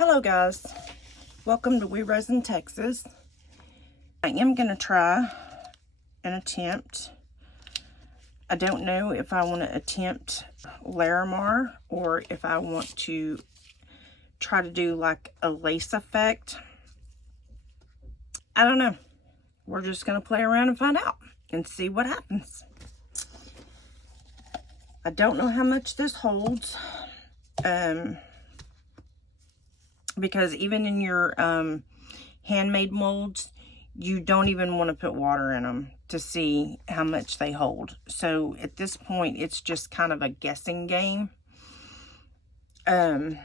Hello guys, welcome to We Resin, Texas. I am going to try an attempt. I don't know if I want to attempt Larimar or if I want to try to do like a lace effect. I don't know. We're just going to play around and find out and see what happens. I don't know how much this holds. Because even in your handmade molds, you don't even want to put water in them to see how much they hold. So at this point, it's just kind of a guessing game. I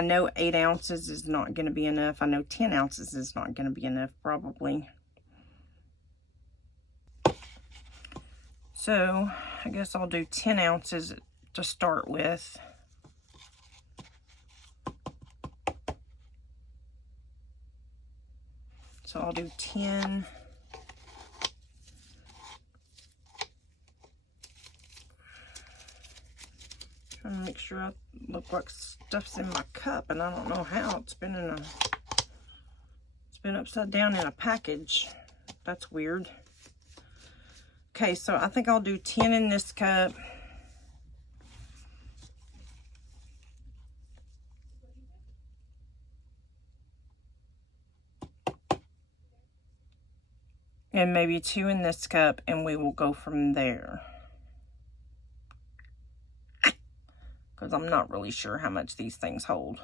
know 8 ounces is not going to be enough. I know 10 ounces is not going to be enough, probably. So I guess I'll do 10 ounces to start with. So I'll do 10. Trying to make sure I look like stuff's in my cup, and I don't know how. It's been upside down in a package. That's weird. Okay, so I think I'll do 10 in this cup. And maybe 2 in this cup, and we will go from there. Because I'm not really sure how much these things hold.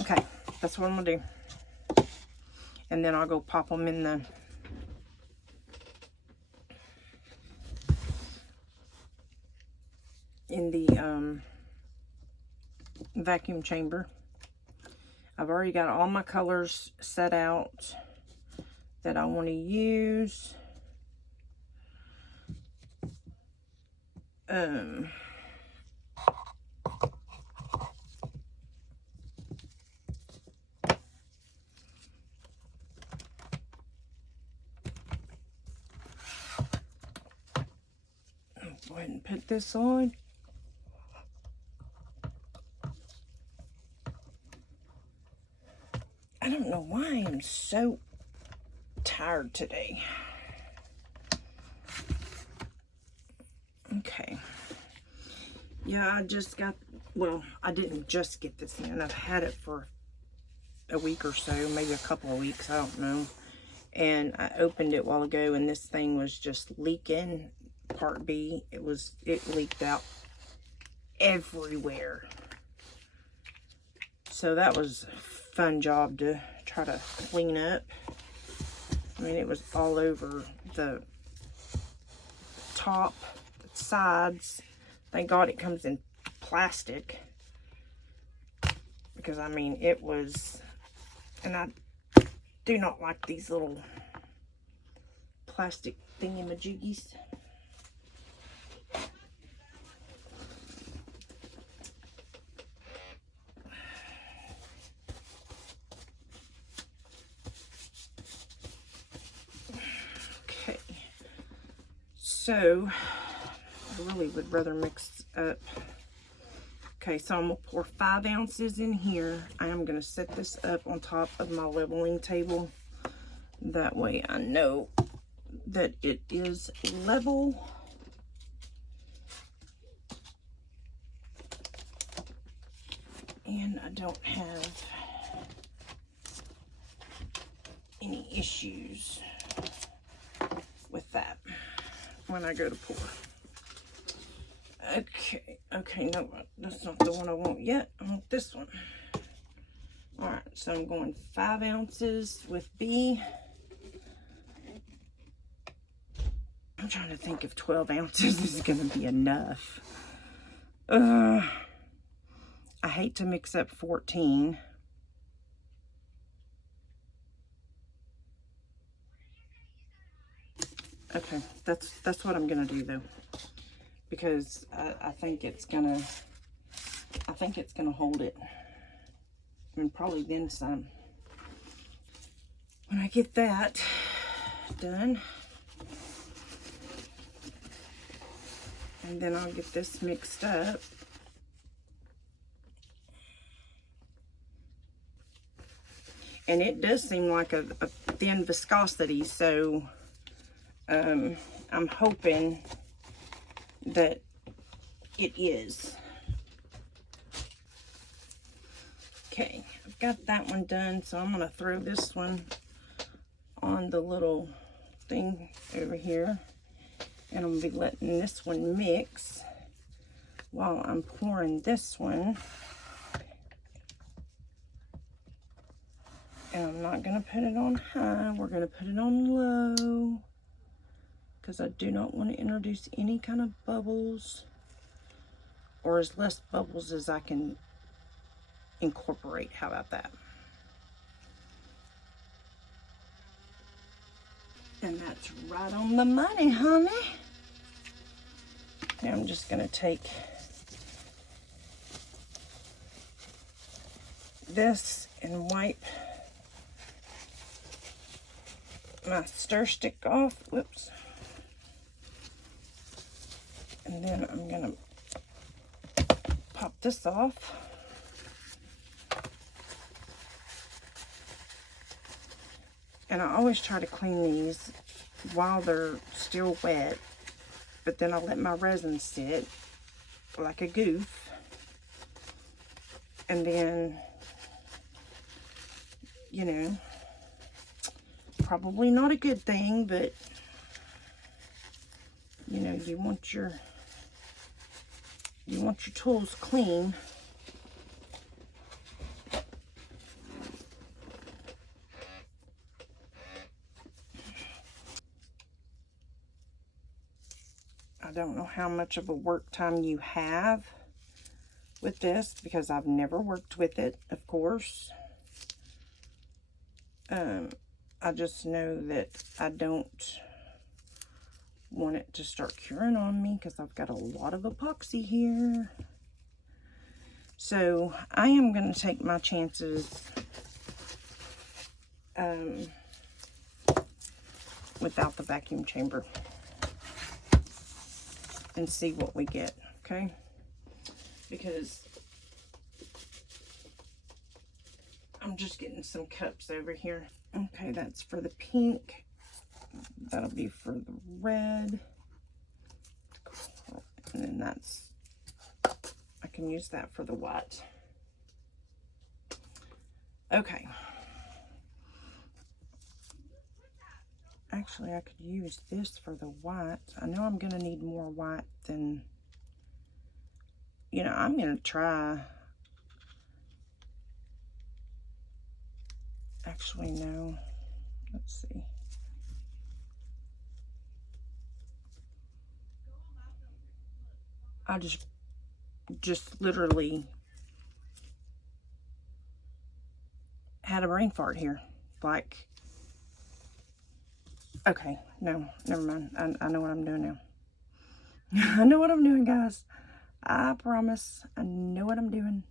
Okay, that's what I'm going to do. And then I'll go pop them in the vacuum chamber. I've already got all my colors set out that I want to use. Go ahead and put this on. I don't know why I am so tired today. Okay. Yeah, I just got, well, I didn't just get this in. I've had it for a week or so, maybe a couple of weeks, I don't know. And I opened it a while ago, and this thing was just leaking. Part B, it leaked out everywhere. So that was a fun job to try to clean up. I mean, it was all over the top, the sides. Thank God it comes in plastic. Because, I mean, it was, and I do not like these little plastic thingy-majiggies. Okay, so I really would rather mix up. Okay, so I'm going to pour 5 ounces in here. I am going to set this up on top of my leveling table. That way I know that it is level. And I don't have any issues with that when I go to pour. Okay, no, that's not the one I want yet. I want this one. All right, so I'm going 5 ounces with B. I'm trying to think if 12 ounces is going to be enough. I hate to mix up 14. Okay, that's what I'm going to do though. Because I think it's gonna hold it, and probably then some. When I get that done, And then I'll get this mixed up. And it does seem like a thin viscosity, so I'm hoping that it is. Okay, I've got that one done, so I'm gonna throw this one on the little thing over here. And I'm gonna be letting this one mix while I'm pouring this one. And I'm not gonna put it on high, we're gonna put it on low, because I do not want to introduce any kind of bubbles, or as less bubbles as I can incorporate. How about that? And that's right on the money, honey. Now I'm just gonna take this and wipe my stir stick off. Whoops. And then I'm gonna pop this off. And I always try to clean these while they're still wet, but then I let my resin sit like a goof. And then, you know, probably not a good thing, but you know, you want your tools clean. I don't know how much of a work time you have with this, because I've never worked with it, of course. I just know that I don't want it to start curing on me, because I've got a lot of epoxy here. So I am going to take my chances without the vacuum chamber and see what we get, okay? Because I'm just getting some cups over here. Okay, that's for the pink. That'll be for the red. And then that's, I can use that for the white. Okay. Actually, I could use this for the white. I know I'm gonna need more white than, you know, I'm gonna try. Actually, no. Let's see. I just literally had a brain fart here. Like, okay, no, never mind. I know what I'm doing now. I know what I'm doing, guys. I promise. I know what I'm doing.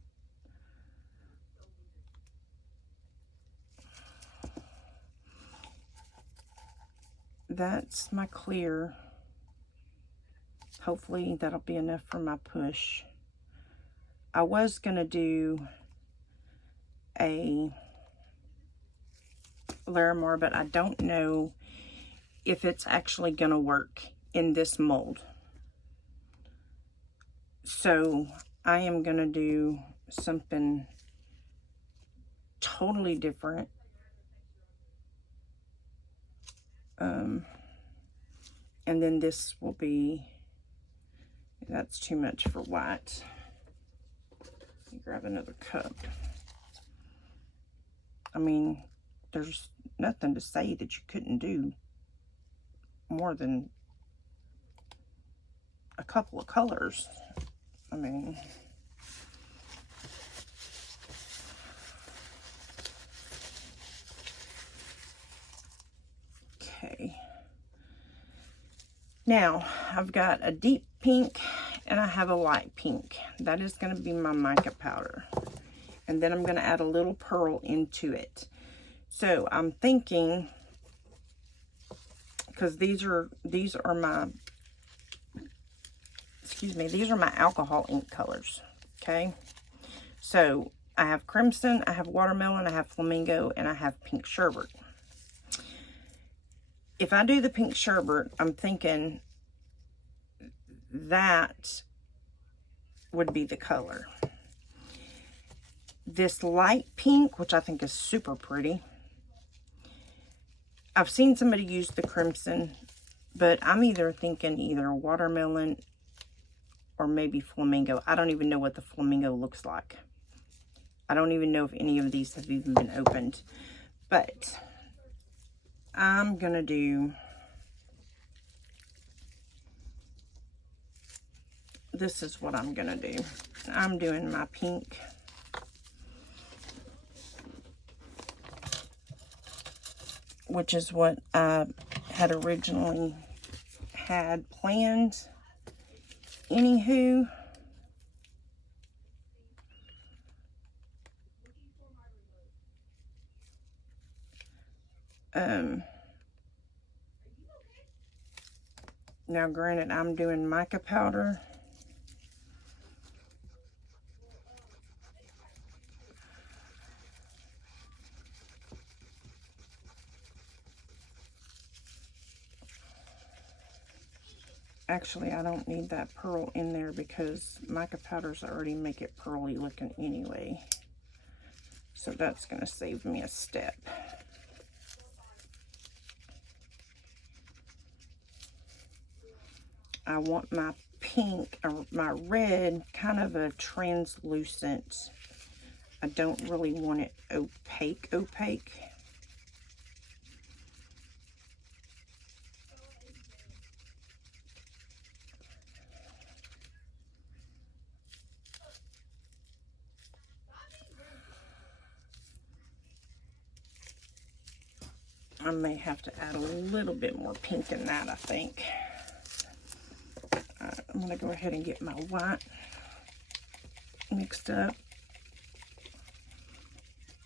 That's my clear. Hopefully that'll be enough for my push. I was gonna do a Larimar, but I don't know if it's actually gonna work in this mold. So I am gonna do something totally different. And then this will be, that's too much for white. Let me grab another cup. I mean, there's nothing to say that you couldn't do more than a couple of colors. I mean, okay. Now, I've got a deep pink and I have a light pink. That is going to be my mica powder. And then I'm going to add a little pearl into it. So I'm thinking, because these are my excuse me, these are my alcohol ink colors, okay? So I have crimson, I have watermelon, I have flamingo, and I have pink sherbet. If I do the pink sherbet, I'm thinking that would be the color. This light pink, which I think is super pretty. I've seen somebody use the crimson, but I'm either thinking either watermelon or maybe flamingo. I don't even know what the flamingo looks like. I don't even know if any of these have even been opened. But I'm going to do... This is what I'm going to do. I'm doing my pink. Which is what I had originally had planned. Anywho, now granted, I'm doing mica powder. Actually, I don't need that pearl in there because mica powders already make it pearly looking anyway. So that's going to save me a step. I want my pink, or my red, kind of a translucent. I don't really want it opaque. I may have to add a little bit more pink in that, I think. I'm going to go ahead and get my white mixed up.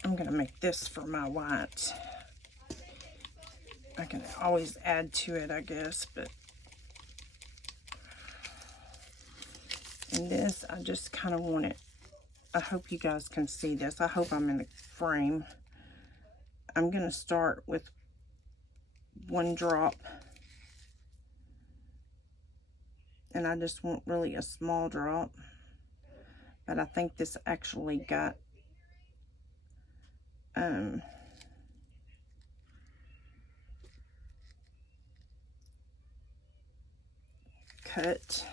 I'm going to make this for my white. I can always add to it, I guess, but... And this, I just kind of want it... I hope you guys can see this. I hope I'm in the frame. I'm going to start with 1 drop. And I just want really a small drop. But I think this actually got cut.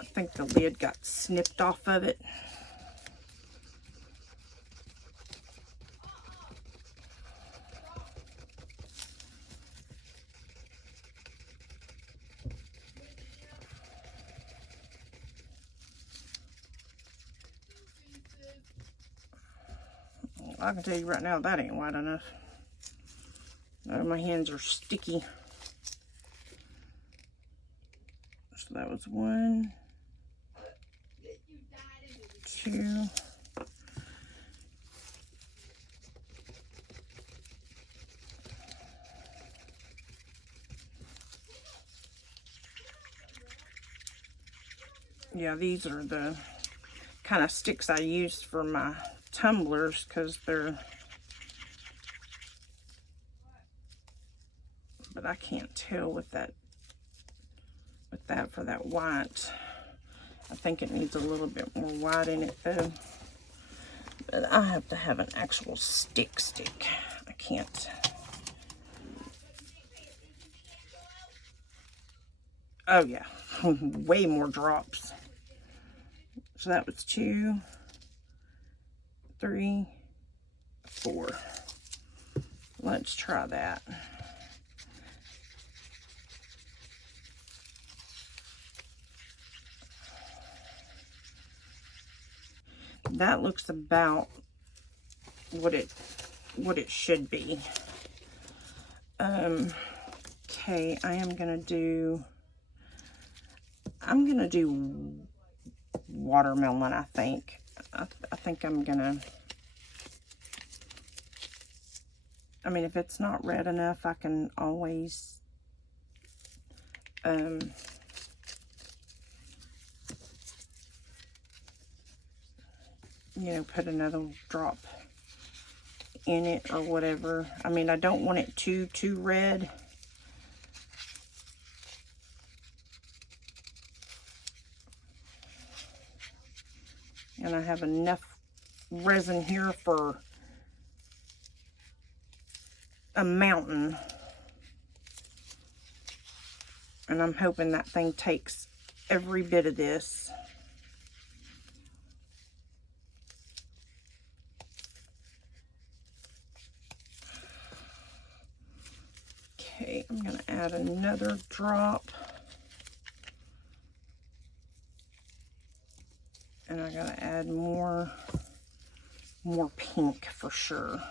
I think the lid got snipped off of it. I can tell you right now, that ain't wide enough. Oh, my hands are sticky. So that was 1, 2. Yeah, these are the kind of sticks I used for my tumblers because they're... But I can't tell with that for that white. I think it needs a little bit more white in it though. But I have to have an actual stick. I can't. Oh yeah, way more drops. So that was 2, 3, 4. Let's try that. That looks about what it should be. Okay, I'm gonna do watermelon, I think. I think I'm gonna, I mean, if it's not red enough, I can always you know, put another drop in it or whatever. I mean, I don't want it too red. And I have enough resin here for a mountain. And I'm hoping that thing takes every bit of this. Okay, I'm going to add another drop. And I got to add more pink for sure.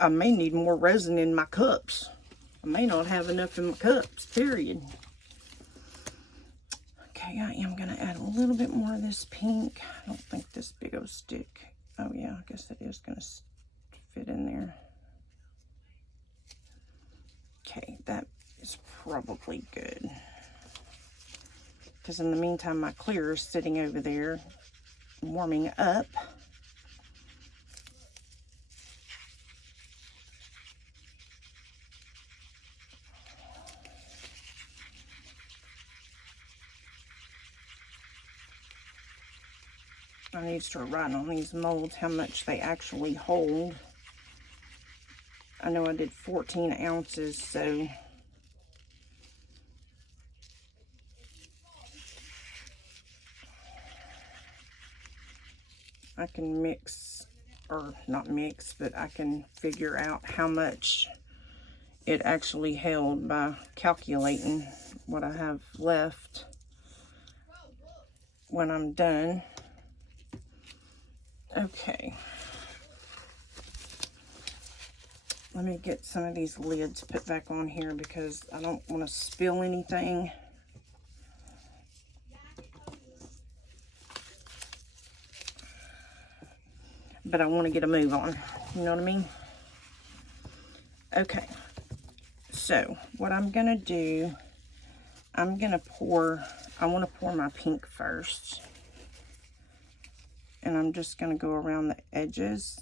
I may need more resin in my cups. I may not have enough in my cups, period. Okay, I am going to add a little bit more of this pink. I don't think this big old stick. Oh yeah, I guess it is going to fit in there. Okay, that is probably good. Because in the meantime, my clear is sitting over there warming up. I need to start writing on these molds how much they actually hold. I know I did 14 ounces, so I can mix, or not mix, but I can figure out how much it actually held by calculating what I have left when I'm done. Okay. Let me get some of these lids put back on here because I don't want to spill anything. But I want to get a move on. You know what I mean? Okay. So, what I'm going to do, I want to pour my pink first. And I'm just going to go around the edges.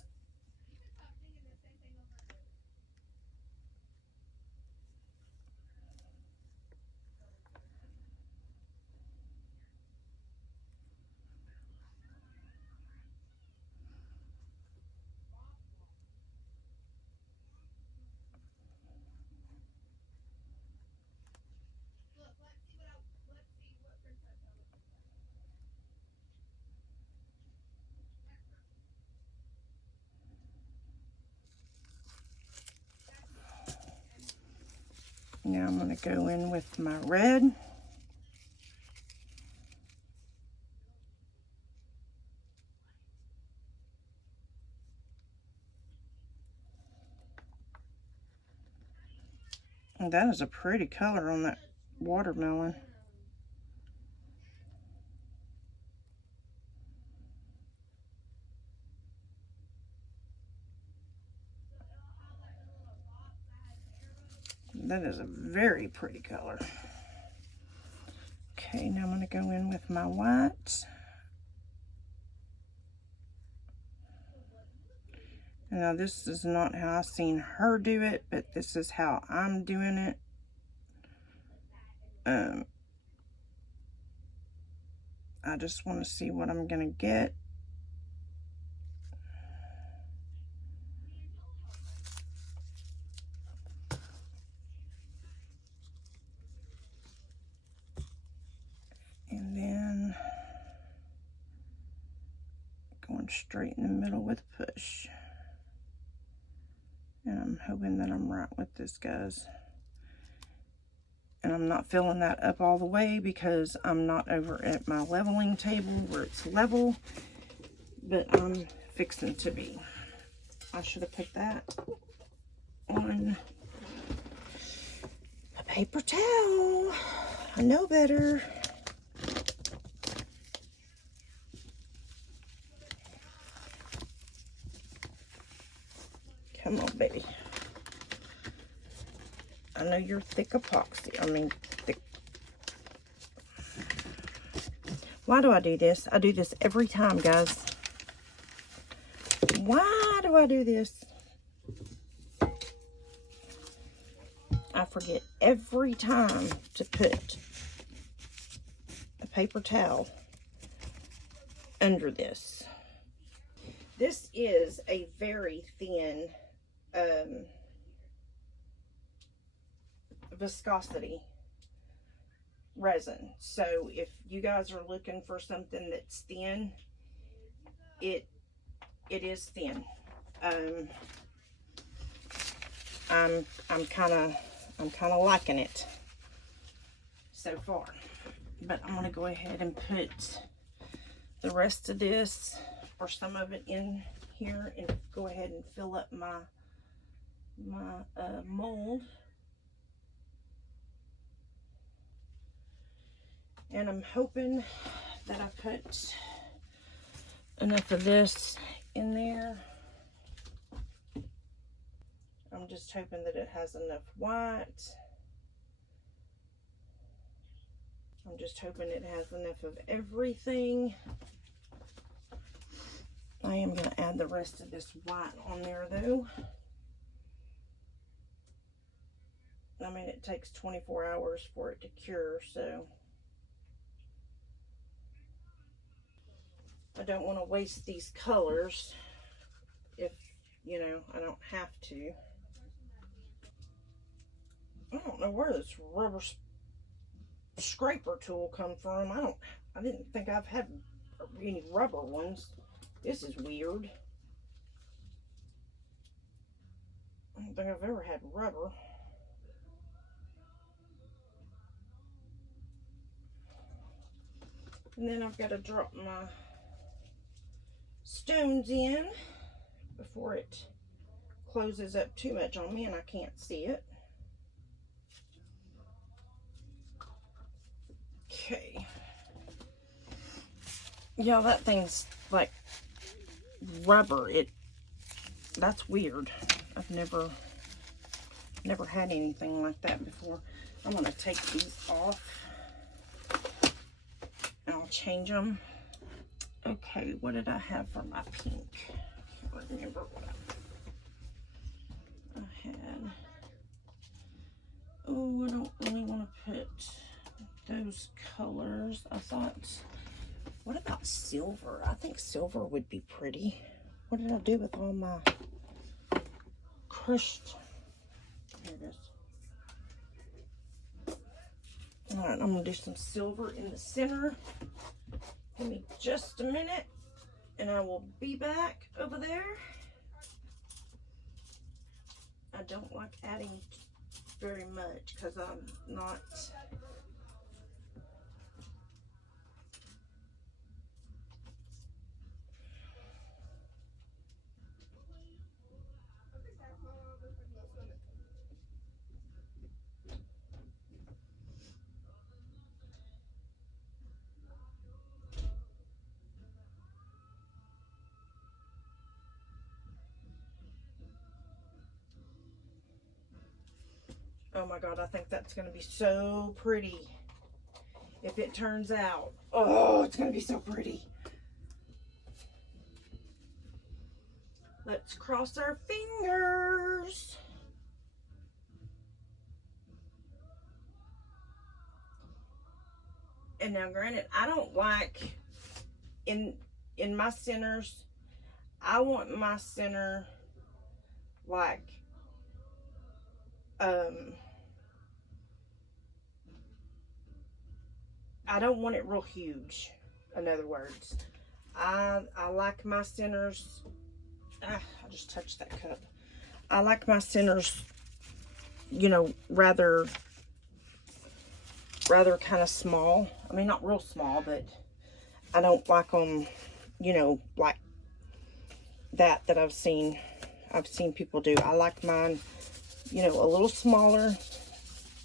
Now I'm going to go in with my red. And that is a pretty color on that watermelon. That is a very pretty color. Okay, now I'm going to go in with my white. Now this is not how I've seen her do it, but this is how I'm doing it. I just want to see what I'm going to get. And then going straight in the middle with push. And I'm hoping that I'm right with this, guys. And I'm not filling that up all the way because I'm not over at my leveling table where it's level, but I'm fixing to be. I should have put that on a paper towel. I know better. baby. I know you're thick epoxy. I mean, thick. Why do I do this? I do this every time, guys. Why do I do this? I forget every time to put a paper towel under this. This is a very thin viscosity resin. So if you guys are looking for something that's thin, it is thin. I'm kind of liking it so far. But I'm gonna go ahead and put the rest of this, or some of it, in here and go ahead and fill up my mold. And I'm hoping that I put enough of this in there. I'm just hoping that it has enough white. I'm just hoping it has enough of everything. I am going to add the rest of this white on there though. I mean, it takes 24 hours for it to cure, so I don't want to waste these colors if, you know, I don't have to. I don't know where this rubber scraper tool come from. I didn't think I've had any rubber ones. This is weird. I don't think I've ever had rubber. And then I've got to drop my stones in before it closes up too much on me and I can't see it. Okay. Yeah, that thing's like rubber. That's weird. I've never had anything like that before. I'm gonna take these off and I'll change them. Okay, what did I have for my pink? I can't remember what I had. Oh, I don't really want to put those colors. I thought, what about silver? I think silver would be pretty. What did I do with all my crushed? Here it is. All right, I'm gonna do some silver in the center. Give me just a minute and I will be back over there. I don't like adding very much because I'm not. Oh my God, I think that's going to be so pretty if it turns out. Oh, it's going to be so pretty. Let's cross our fingers. And now granted, I don't like in my centers, I want my center like I don't want it real huge. In other words, I like my centers. I just touched that cup. I like my centers, you know, rather kind of small. I mean, not real small, but I don't like them, you know, like that I've seen people do. I like mine, you know, a little smaller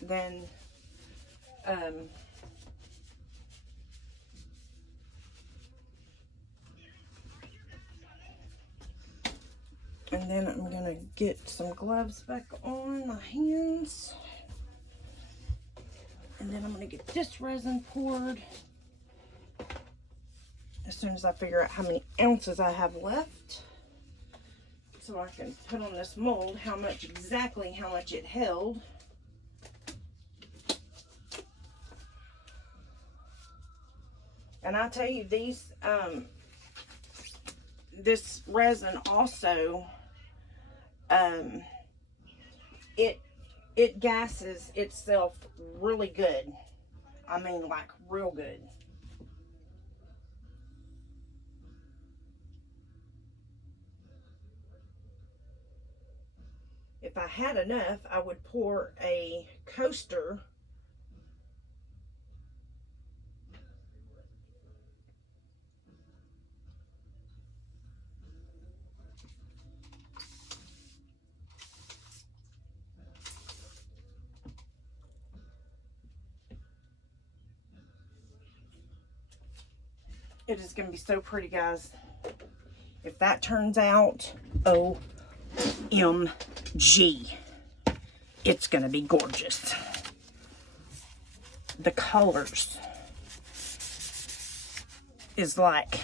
than And then I'm gonna get some gloves back on my hands. And then I'm gonna get this resin poured as soon as I figure out how many ounces I have left. So I can put on this mold exactly how much it held. And I tell you, this resin also, it gases itself really good. I mean, like real good. If I had enough, I would pour a coaster It is going to be so pretty, guys. If that turns out, OMG, it's going to be gorgeous. The colors is like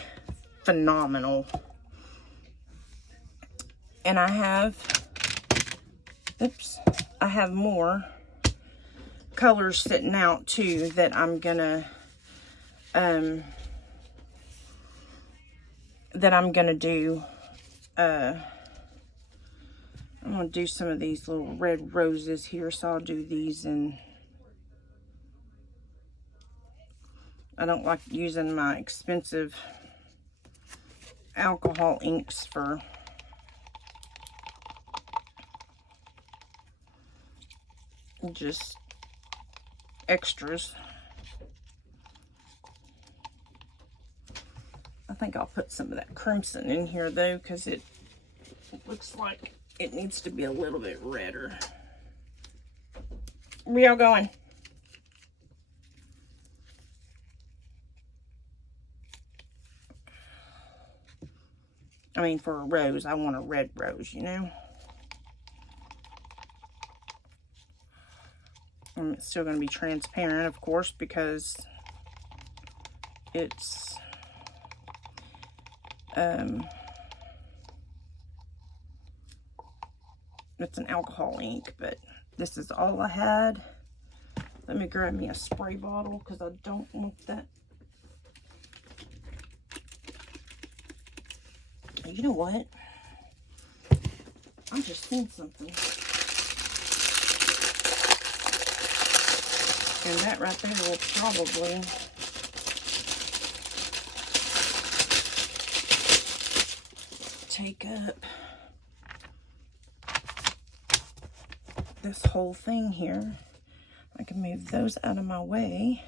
phenomenal. And I have more colors sitting out too that I'm gonna do. I'm gonna do some of these little red roses here, so I'll do these. And I don't like using my expensive alcohol inks for just extras. I think I'll put some of that crimson in here though, because it looks like it needs to be a little bit redder. Where y'all going? I mean, for a rose, I want a red rose, you know? And it's still going to be transparent, of course, because it's an alcohol ink, but this is all I had. Let me grab me a spray bottle because I don't want that. You know what? I just seen something. And that right there will probably take up this whole thing here. I can move those out of my way.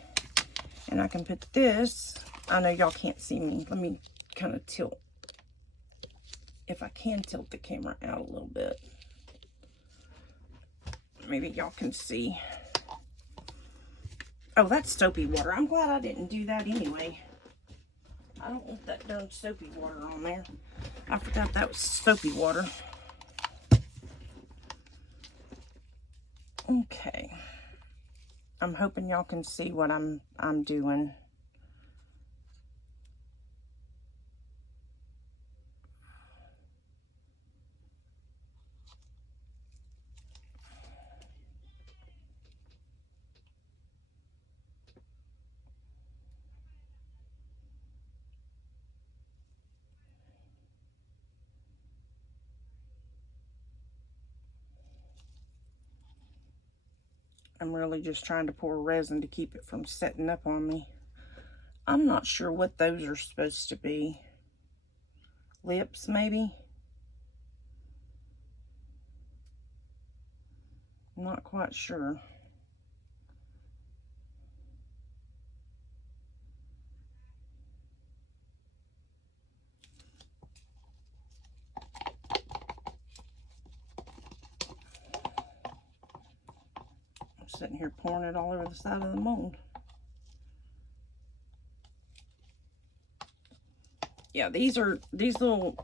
And I can put this. I know y'all can't see me. Let me kind of tilt. If I can tilt the camera out a little bit. Maybe y'all can see. Oh, that's soapy water. I'm glad I didn't do that anyway. I don't want that darn soapy water on there. I forgot that was soapy water. Okay. I'm hoping y'all can see what I'm doing. I'm really just trying to pour resin to keep it from setting up on me. I'm not sure what those are supposed to be. Lips, maybe? I'm not quite sure. Sitting here pouring it all over the side of the mold. Yeah, these little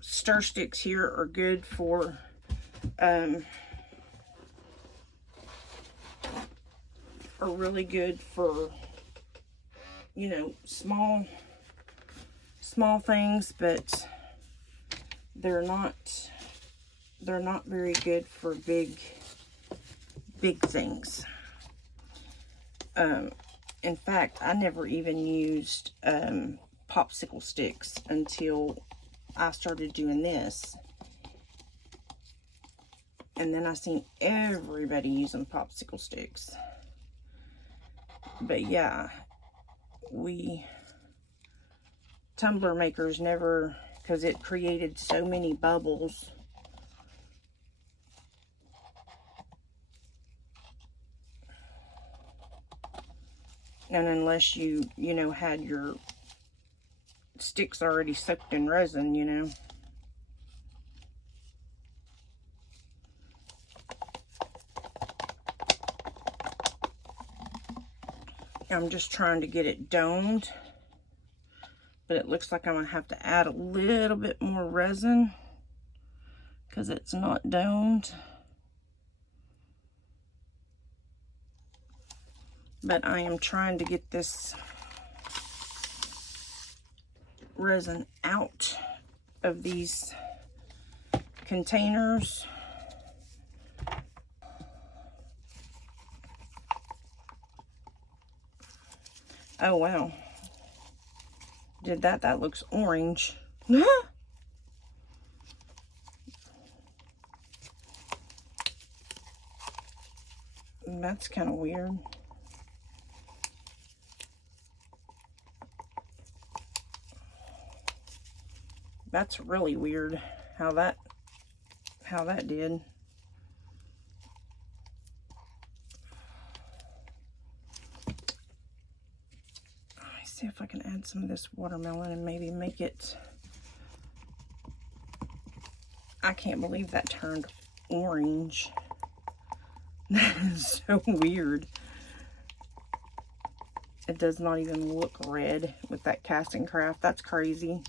stir sticks here are good for are really good for, you know, small things, but they're not very good for big things. In fact, I never even used popsicle sticks until I started doing this. And then I seen everybody using popsicle sticks. But yeah, we tumbler makers never, because it created so many bubbles. And unless you know, had your sticks already soaked in resin, you know. I'm just trying to get it domed, but it looks like I'm going to have to add a little bit more resin because it's not domed. But I am trying to get this resin out of these containers. Oh wow, did that? That looks orange. That's kind of weird. That's really weird how that did. Let me see if I can add some of this watermelon and maybe make it. I can't believe that turned orange. That is so weird. It does not even look red with that casting craft. That's crazy.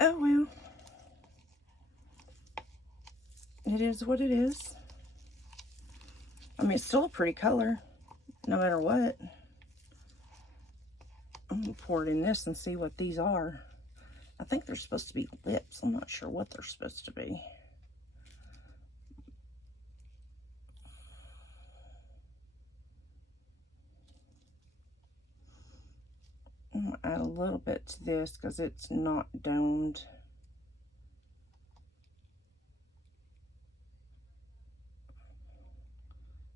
Oh well. It is what it is. I mean, it's still a pretty color, no matter what. I'm gonna pour it in this and see what these are. I think they're supposed to be lips. I'm not sure what they're supposed to be. I'm gonna add a little bit to this because it's not domed.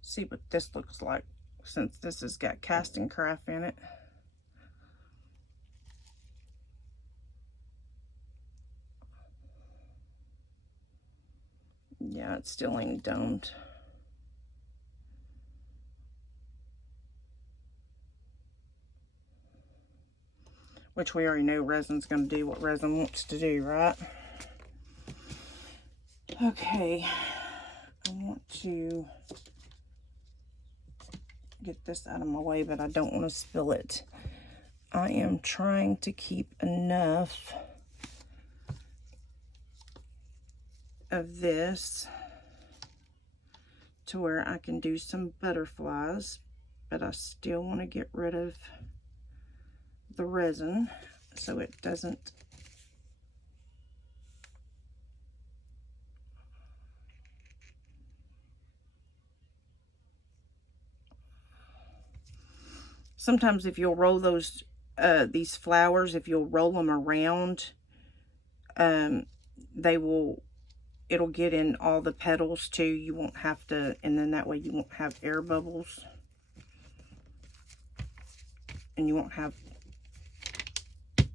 See what this looks like since this has got casting craft in it. Yeah, it still ain't domed. Which we already know resin's going to do what resin wants to do, right? Okay, I want to get this out of my way, but I don't want to spill it. I am trying to keep enough of this to where I can do some butterflies, but I still want to get rid of the resin so it doesn't sometimes if you'll roll those these flowers, if you'll roll them around, it'll get in all the petals too. You won't have to, and then that way you won't have air bubbles and you won't have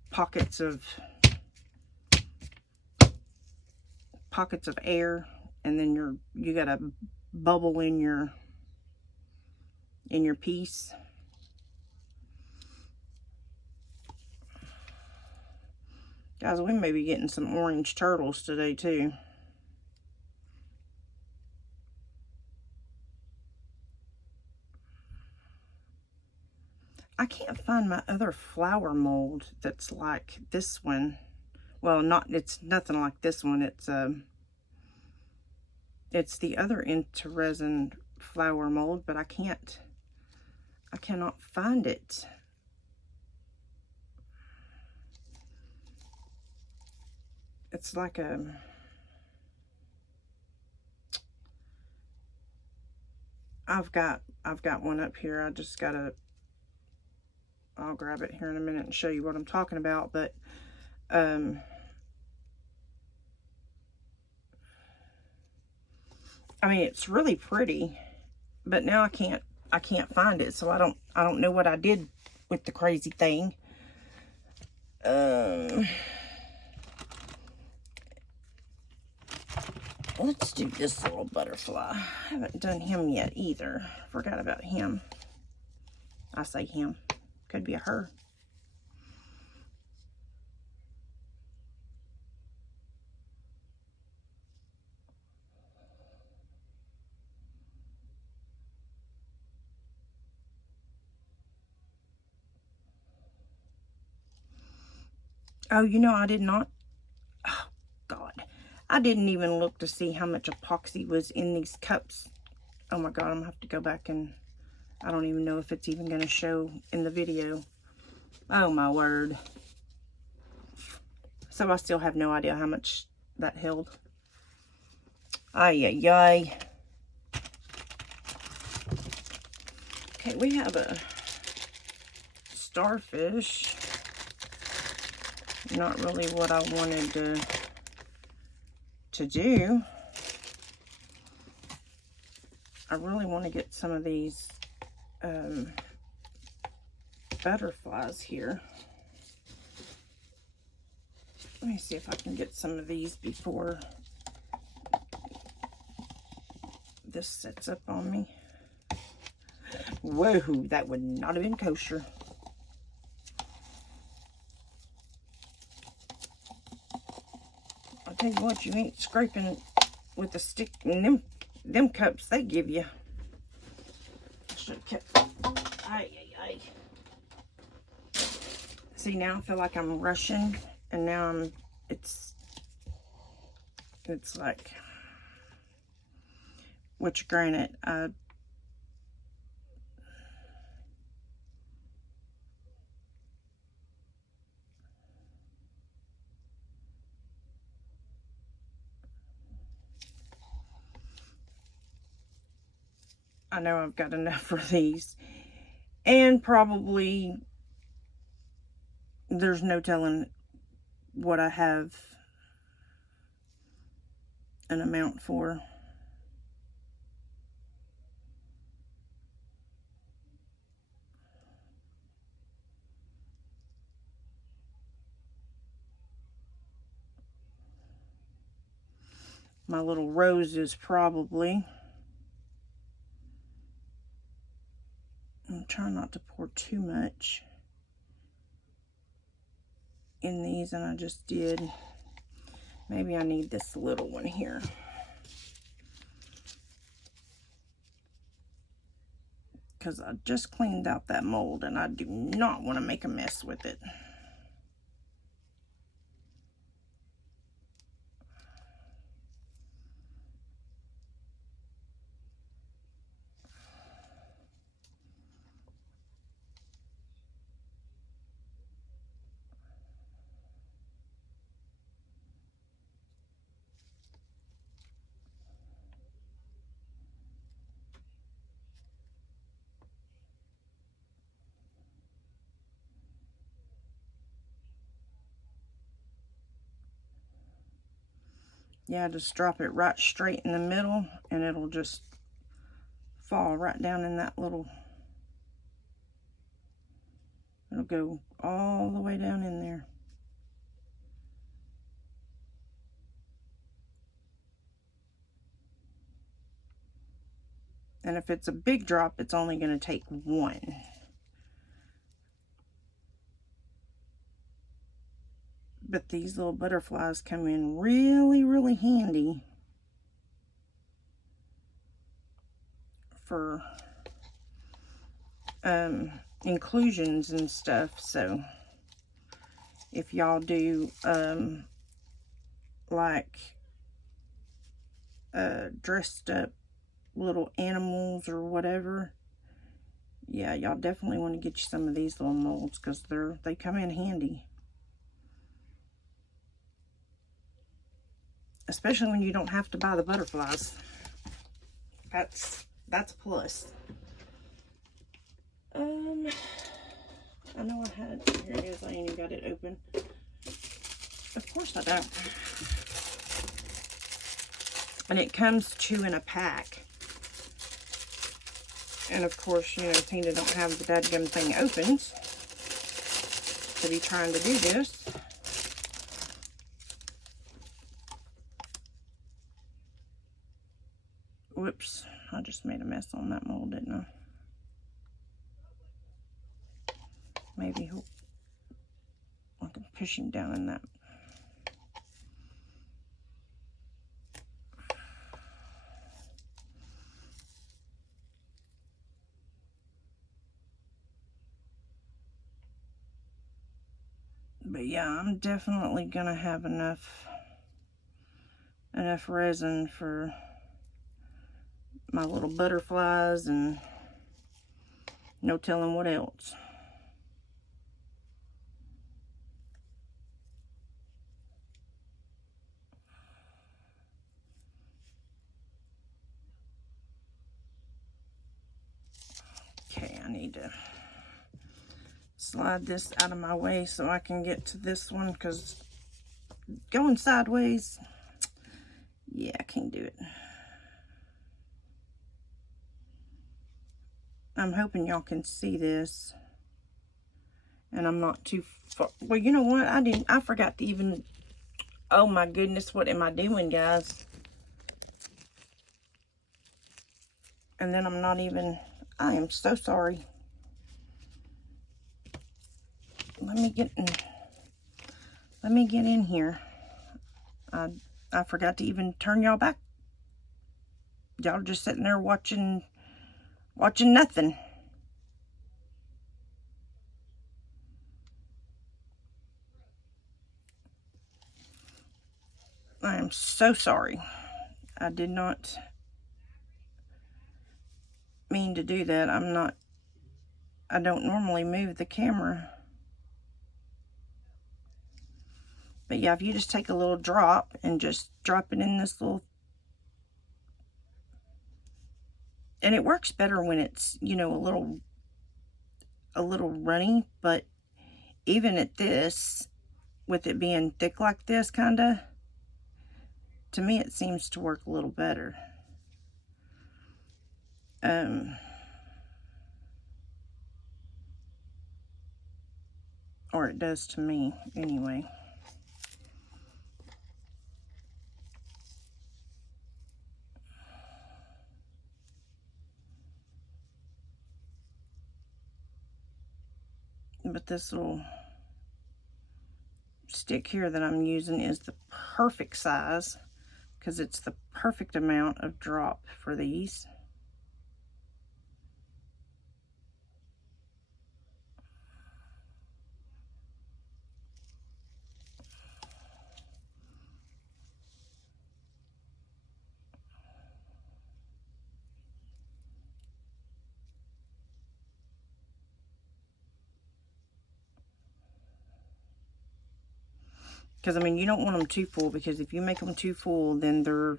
pockets of air, and then you got a bubble in your piece. Guys, we may be getting some orange turtles today too. I can't find my other flower mold that's like this one. Well, it's nothing like this one. It's the other into-resin flower mold, but I cannot find it. It's like I've got one up here. I'll grab it here in a minute and show you what I'm talking about, but I mean, it's really pretty, but now I can't find it, so I don't know what I did with the crazy thing. Let's do this little butterfly. I haven't done him yet either. Forgot about him. I say him. Could be a her. Oh, you know, I did not. Oh, God. I didn't even look to see how much epoxy was in these cups. Oh, my God. I'm going to have to go back and I don't even know if it's even going to show in the video. Oh, my word. So I still have no idea how much that held. Ay, ay, ay. Okay, we have a starfish. Not really what I wanted to do. I really want to get some of these butterflies here. Let me see if I can get some of these before this sets up on me. Whoa, that would not have been kosher. I'll tell you what, you ain't scraping with a stick in them cups they give you. I should have kept. Ay, ay, ay. See, now I feel like I'm rushing, and now it's like, which granted, I know I've got enough for these, and probably there's no telling what I have an amount for. My little roses probably. I'm trying not to pour too much in these, and I just did. Maybe I need this little one here. Because I just cleaned out that mold, and I do not want to make a mess with it. Yeah, just drop it right straight in the middle, and it'll just fall right down in that little, it'll go all the way down in there. And if it's a big drop, it's only going to take one. But these little butterflies come in really, really handy for inclusions and stuff. So if y'all do like dressed up little animals or whatever, yeah, y'all definitely want to get you some of these little molds, because they come in handy, especially when you don't have to buy the butterflies. That's a plus. I know I had it. Here it is. I ain't even got it open. Of course I don't. And it comes 2 in a pack. And of course, you know, Tina don't have the dadgum thing opened to be trying to do this. Whoops, I just made a mess on that mold, didn't I? Maybe I can push him down in that. But yeah, I'm definitely gonna have enough resin for my little butterflies and no telling what else. Okay, I need to slide this out of my way so I can get to this one, because going sideways, yeah, I can't do it. I'm hoping y'all can see this, and I'm not too far. Well, you know what? I forgot to even, oh my goodness, what am I doing, guys? And then I'm not even, I am so sorry. Let me get in here. I forgot to even turn y'all back. Y'all just sitting there watching nothing. I am so sorry. I did not mean to do that. I don't normally move the camera. But yeah, if you just take a little drop and just drop it in this little, and it works better when it's, you know, a little runny, but even at this, with it being thick like this, kinda, to me it seems to work a little better. Or it does to me, anyway. But this little stick here that I'm using is the perfect size, because it's the perfect amount of drop for these. Because, I mean, you don't want them too full, because if you make them too full, then they're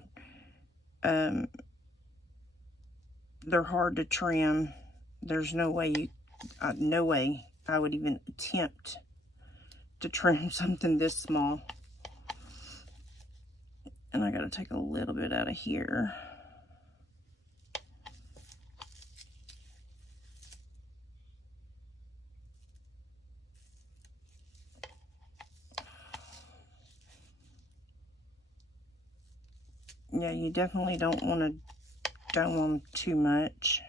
hard to trim. There's no way no way I would even attempt to trim something this small. And I gotta take a little bit out of here. Yeah, you definitely don't want to dome them too much.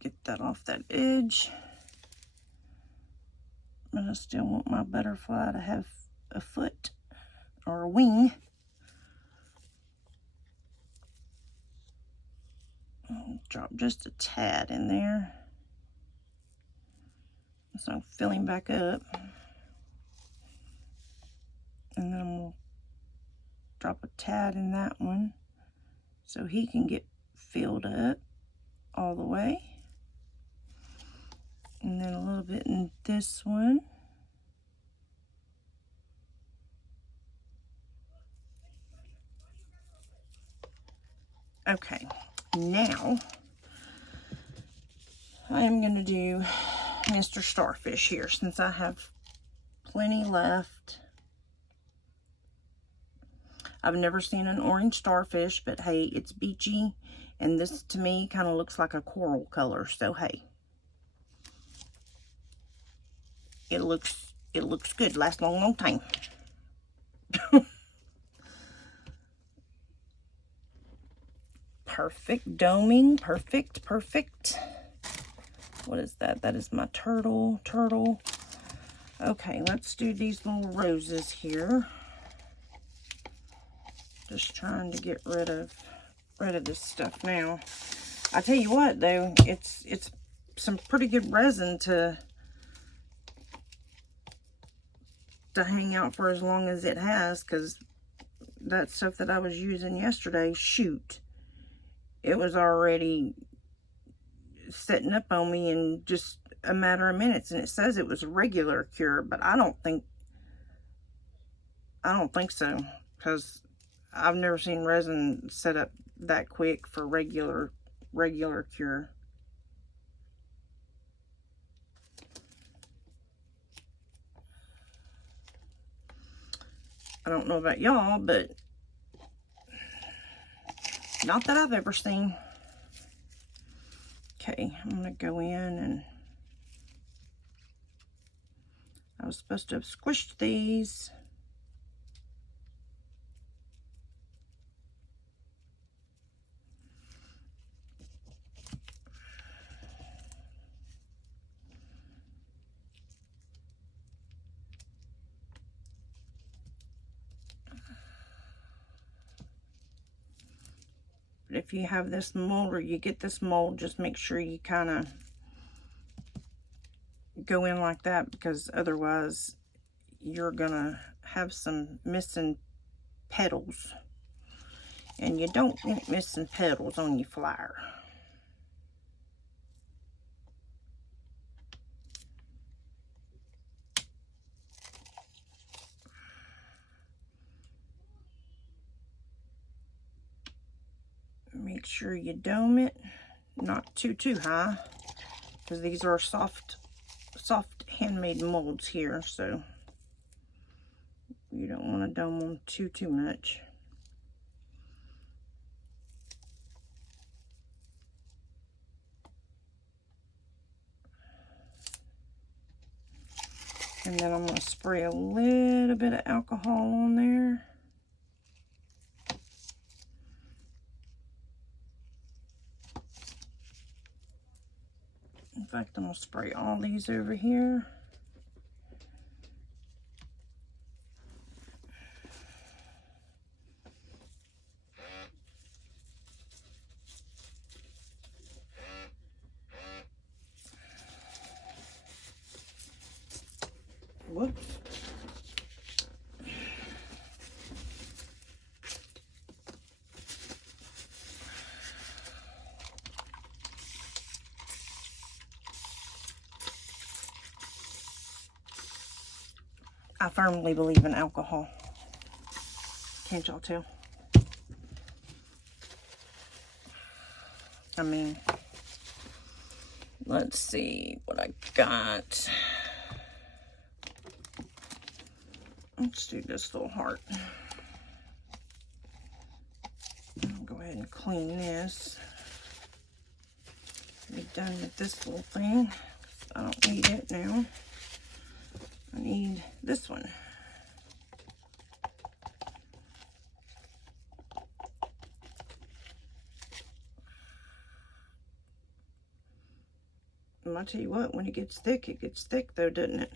Get that off that edge. But I still want my butterfly to have a foot or a wing. Drop just a tad in there. So I'm filling back up. And then we'll drop a tad in that one so he can get filled up all the way. And then a little bit in this one. Okay, now I am going to do Mr. Starfish here since I have plenty left. I've never seen an orange starfish, but hey, it's beachy, and this to me kind of looks like a coral color, so hey. It looks good, lasts a long, long time. Perfect doming, perfect. What is that? That is my turtle. Okay, let's do these little roses here. Just trying to get rid of this stuff now. I tell you what though, it's some pretty good resin to hang out for as long as it has, because that stuff that I was using yesterday, shoot, it was already setting up on me in just a matter of minutes, and it says it was a regular cure, but I don't think so, because I've never seen resin set up that quick for regular cure. I don't know about y'all, but not that I've ever seen. Okay, I'm gonna go in, and I was supposed to have squished these. But if you have this mold, or you get this mold, just make sure you kind of go in like that, because otherwise you're gonna have some missing petals, and you don't want missing petals on your flower. Make sure you dome it, not too high, because these are soft handmade molds here, so you don't want to dome them too much. And then I'm going to spray a little bit of alcohol on there. In fact, I'm going to spray all these over here. Whoops. I firmly believe in alcohol. Can't y'all tell? I mean, let's see what I got. Let's do this little heart. I'll go ahead and clean this. Be done with this little thing. I don't need it now. I need this one. And I'll tell you what, when it gets thick though, doesn't it?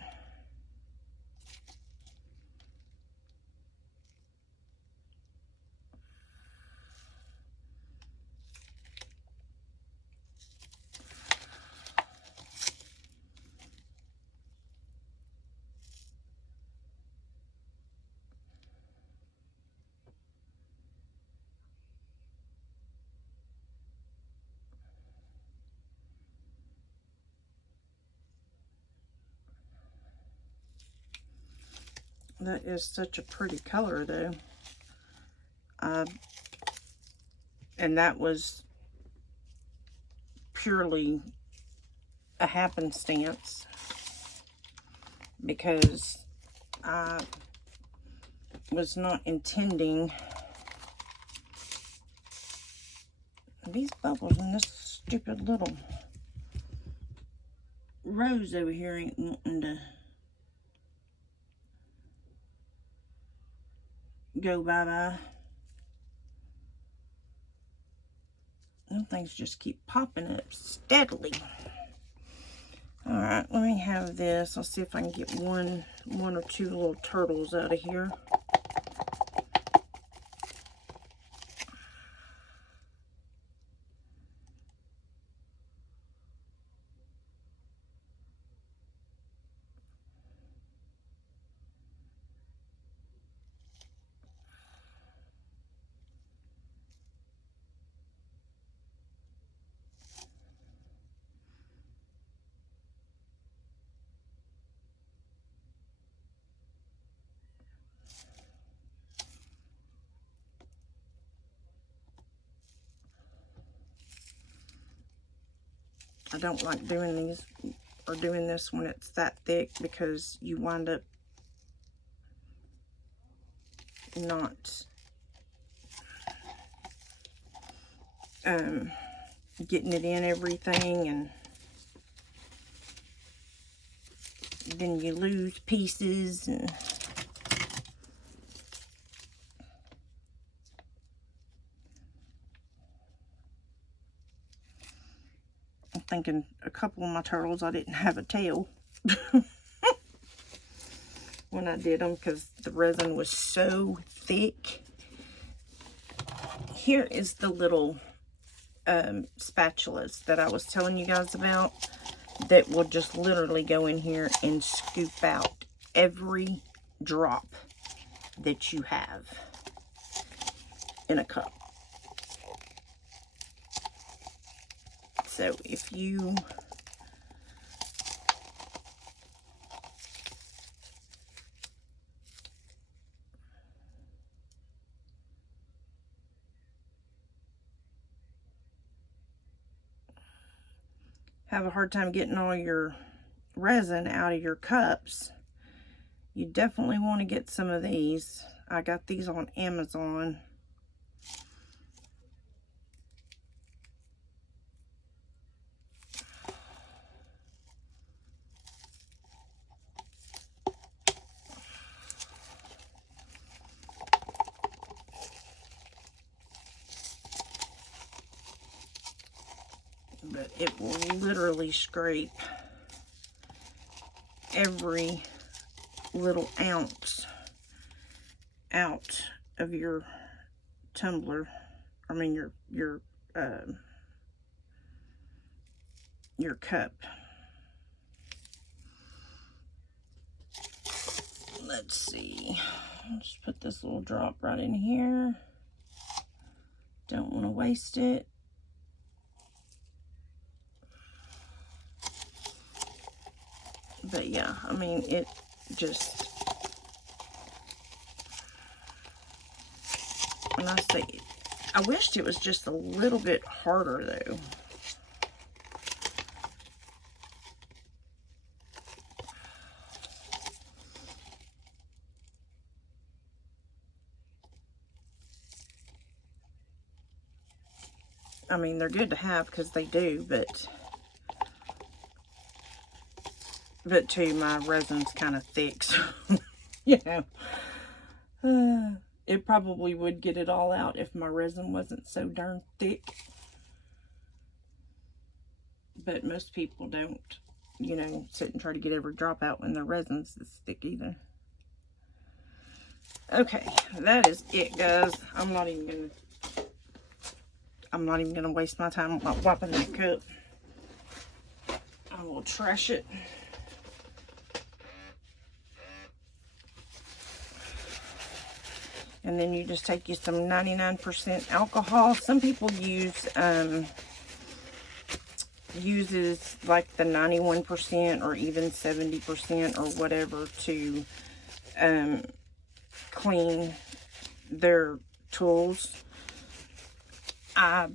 That is such a pretty color, though. And that was purely a happenstance, because I was not intending these bubbles in this stupid little rose over here ain't wanting to go bye-bye. Them things just keep popping up steadily. Alright, let me have this. I'll see if I can get one or two little turtles out of here. I don't like doing these or doing this when it's that thick, because you wind up not getting it in everything, and then you lose pieces. And I'm thinking a couple of my turtles, I didn't have a tail when I did them, because the resin was so thick. Here is the little spatulas that I was telling you guys about, that will just literally go in here and scoop out every drop that you have in a cup. So if you have a hard time getting all your resin out of your cups, you definitely want to get some of these. I got these on Amazon. But it will literally scrape every little ounce out of your tumbler. I mean your cup. Let's see. Just put this little drop right in here. Don't want to waste it. But yeah, I mean, it just, when I say, I wished it was just a little bit harder though. I mean, they're good to have because they do, but too, my resin's kind of thick, so, you know, it probably would get it all out if my resin wasn't so darn thick. But most people don't, you know, sit and try to get every drop out when their resin's this thick either. Okay, that is it, guys. I'm not even gonna waste my time wiping that cup. I will trash it. And then you just take you some 99% alcohol. Some people uses like the 91% or even 70% or whatever to clean their tools. I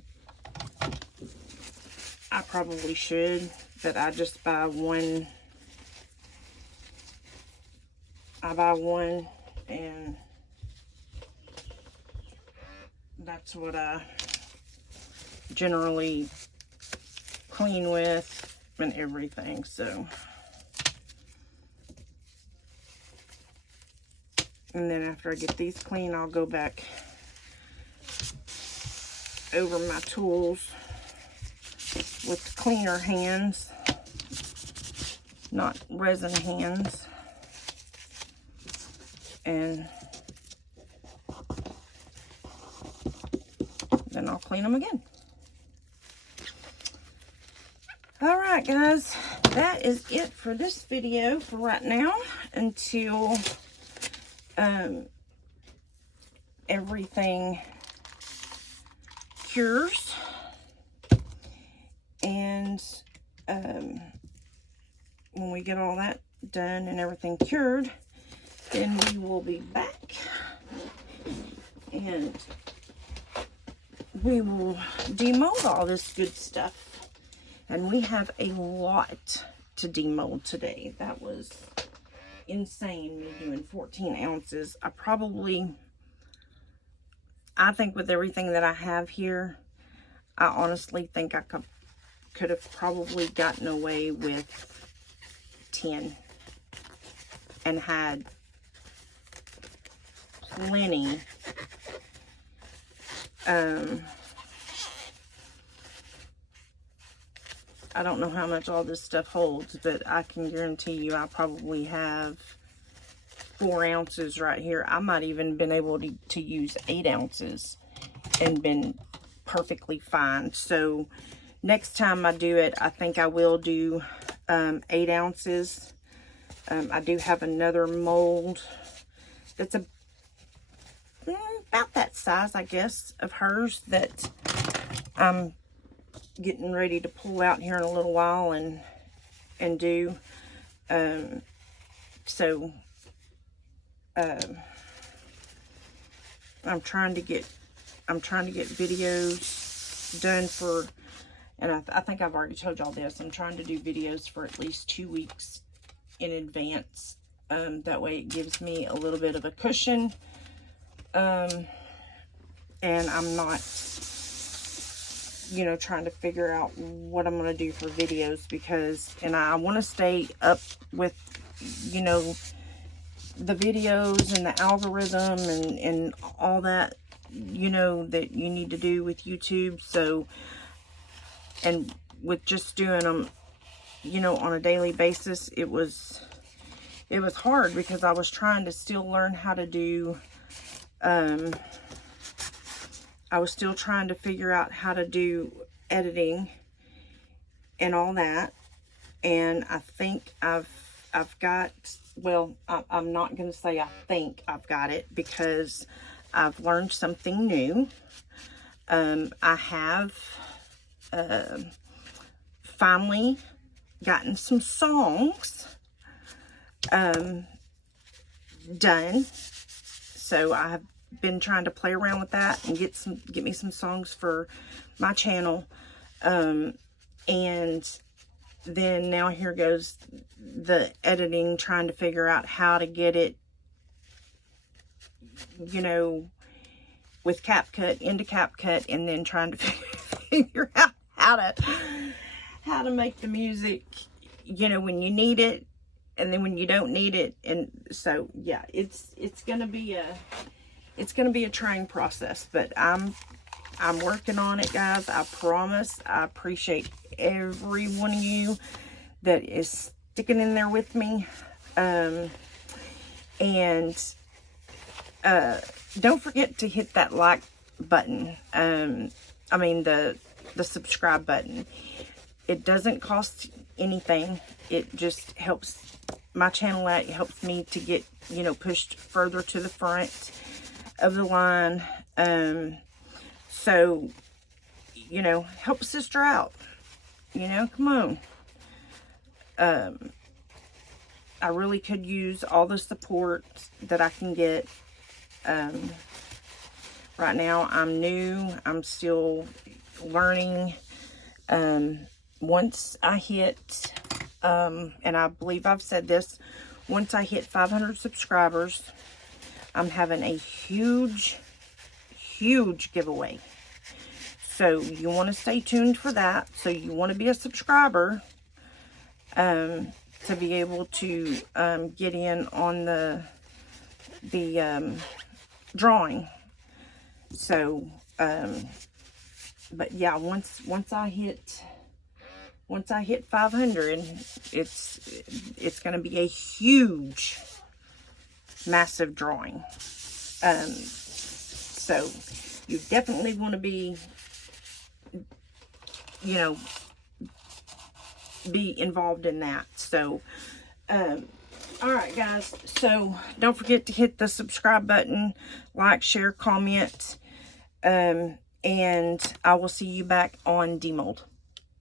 probably should, but I just buy one. I buy one, and that's what I generally clean with and everything. So, and then after I get these clean, I'll go back over my tools with cleaner hands, not resin hands, and then I'll clean them again. Alright guys, that is it for this video for right now until everything cures. And when we get all that done and everything cured, then we will be back and we will demold all this good stuff. And we have a lot to demold today. That was insane, me doing 14 ounces. I think with everything that I have here, I honestly think I could have probably gotten away with 10 and had plenty. I don't know how much all this stuff holds, but I can guarantee you I probably have 4 ounces right here. I might even been able to use 8 ounces and been perfectly fine. So next time I do it, I think I will do 8 ounces. I do have another mold that's about that size, I guess, of hers that I'm getting ready to pull out here in a little while and do. So I'm trying to get videos done for, and I think I've already told y'all this, I'm trying to do videos for at least 2 weeks in advance. That way it gives me a little bit of a cushion. And I'm not, trying to figure out what I'm going to do for videos, because, and I want to stay up with, the videos and the algorithm and all that, that you need to do with YouTube. So, and with just doing them, on a daily basis, it was hard because I was trying to still learn how to do, I was still trying to figure out how to do editing and all that. And I think I've got, well, I'm not going to say I think I've got it, because I've learned something new. I have finally gotten some songs done. So I have been trying to play around with that and get me some songs for my channel. And then now here goes the editing, trying to figure out how to get it, with CapCut into CapCut, and then trying to figure out how to make the music, when you need it, and then when you don't need it. And so, yeah, it's gonna be a trying process, but I'm working on it, guys. I promise. I appreciate every one of you that is sticking in there with me. And don't forget to hit that like button. I mean the subscribe button. It doesn't cost anything. It just helps my channel out. It helps me to get, pushed further to the front of the line. So, help a sister out. Come on. I really could use all the support that I can get. Right now, I'm new. I'm still learning. Once I hit, and I believe I've said this, once I hit 500 subscribers, I'm having a huge giveaway. So you want to stay tuned for that. So you want to be a subscriber to be able to get in on the drawing. So, but yeah, once I hit 500, it's going to be a huge, massive drawing. So you definitely want to be, you know, be involved in that. So, all right, guys. So don't forget to hit the subscribe button, like, share, comment, and I will see you back on demold.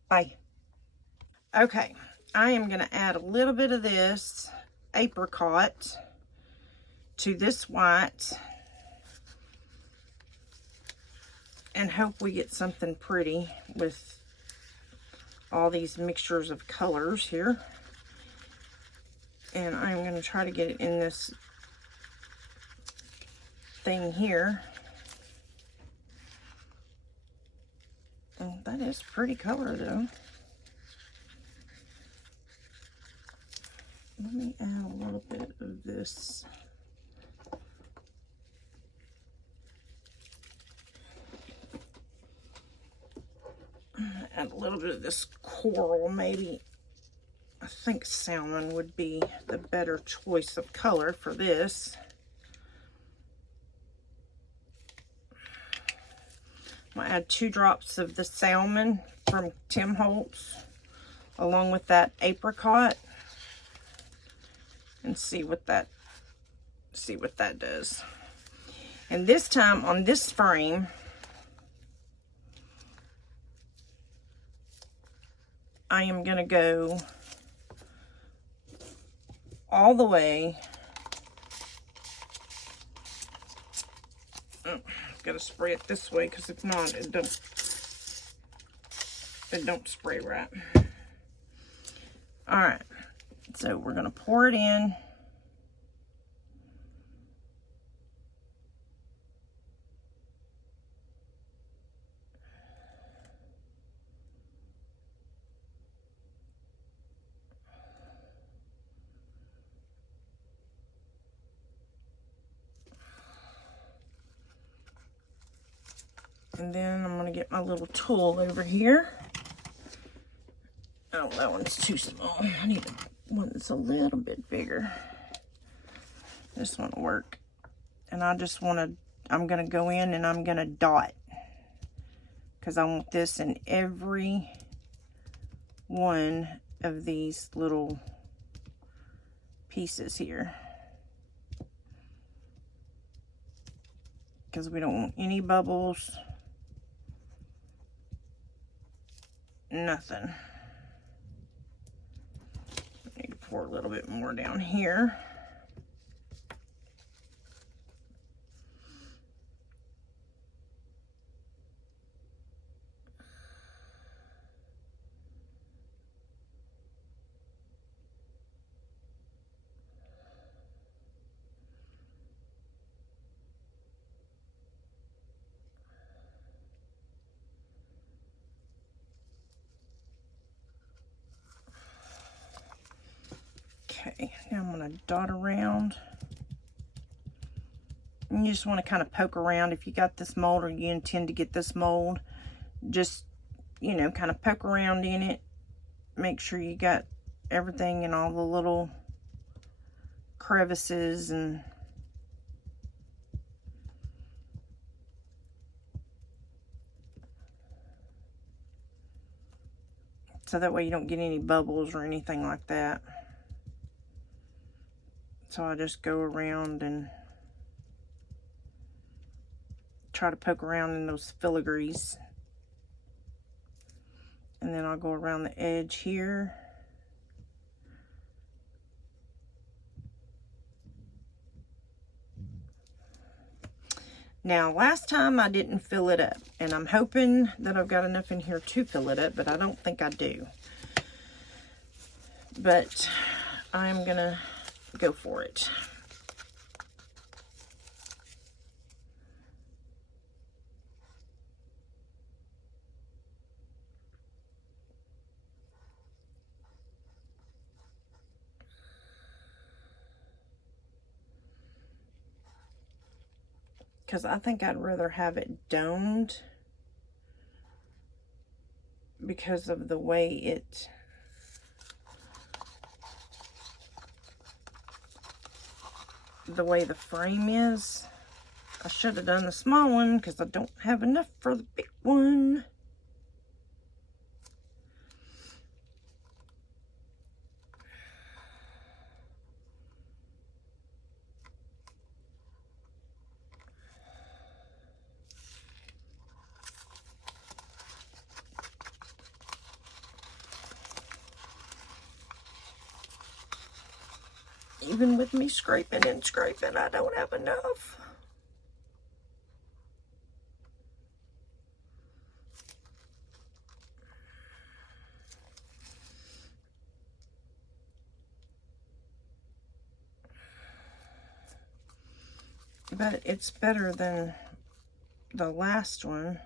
Bye. Okay, I am going to add a little bit of this apricot to this white and hope we get something pretty with all these mixtures of colors here. And I'm going to try to get it in this thing here. Oh, that is pretty color though. Let me add a little bit of this. Add a little bit of this coral, maybe. I think salmon would be the better choice of color for this. I'm going to add 2 drops of the salmon from Tim Holtz along with that apricot and see what that does. And this time on this frame, I am going to go all the way. Oh, I've got to spray it this way because if not, it don't spray right. All right, so we're going to pour it in. And then I'm going to get my little tool over here. Oh, that one's too small. I need one that's a little bit bigger. This one will work. And I just want to, I'm going to go in and I'm going to dot. Because I want this in every one of these little pieces here. Because we don't want any bubbles. Nothing. I need to pour a little bit more down here. Okay, now I'm going to dot around. And you just want to kind of poke around. If you got this mold or you intend to get this mold, just, you know, kind of poke around in it. Make sure you got everything in all the little crevices and so that way you don't get any bubbles or anything like that. So I just go around and try to poke around in those filigrees. And then I'll go around the edge here. Now, last time I didn't fill it up, and I'm hoping that I've got enough in here to fill it up, but I don't think I do. But I'm gonna go for it. Because I think I'd rather have it domed because of the way the frame is. I should have done the small one because I don't have enough for the big one. Even with me scraping and scraping, I don't have enough. But it's better than the last one.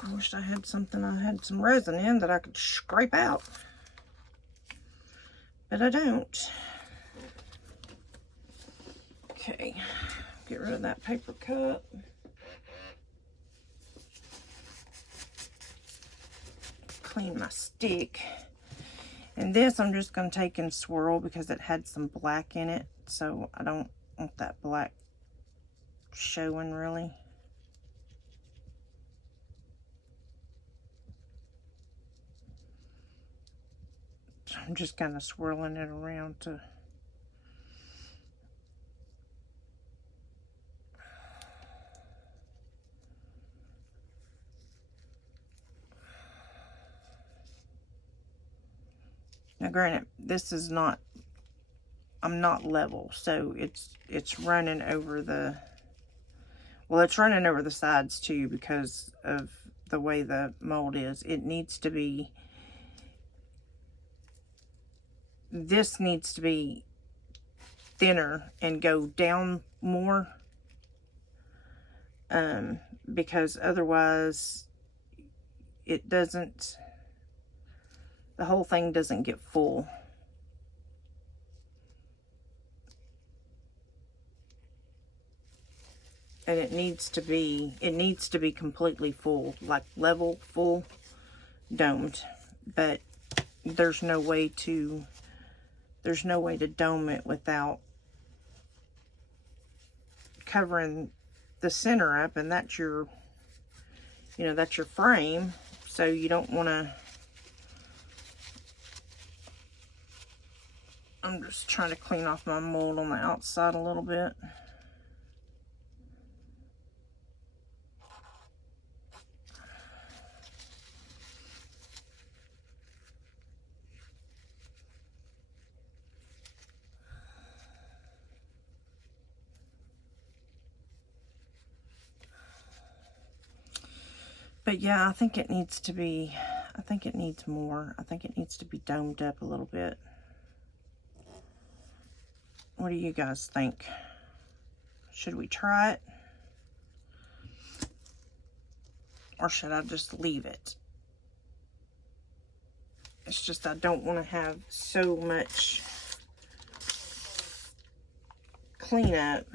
I wish I had something, I had some resin in that I could scrape out. But I don't. Okay, get rid of that paper cup. Clean my stick. And this I'm just going to take and swirl because it had some black in it. So I don't want that black showing really. So I'm just kind of swirling it around to now granted, this is not, I'm not level, so it's running over the, well, it's running over the sides too because of the way the mold is. It needs to be, this needs to be thinner and go down more, because otherwise it doesn't, the whole thing doesn't get full. And it needs to be completely full, like level, full, domed. But there's no way to dome it without covering the center up, and that's your, you know, that's your frame. So you don't want to, I'm just trying to clean off my mold on the outside a little bit. But yeah, I think it needs to be, I think it needs more. I think it needs to be domed up a little bit. What do you guys think? Should we try it? Or should I just leave it? It's just I don't want to have so much cleanup,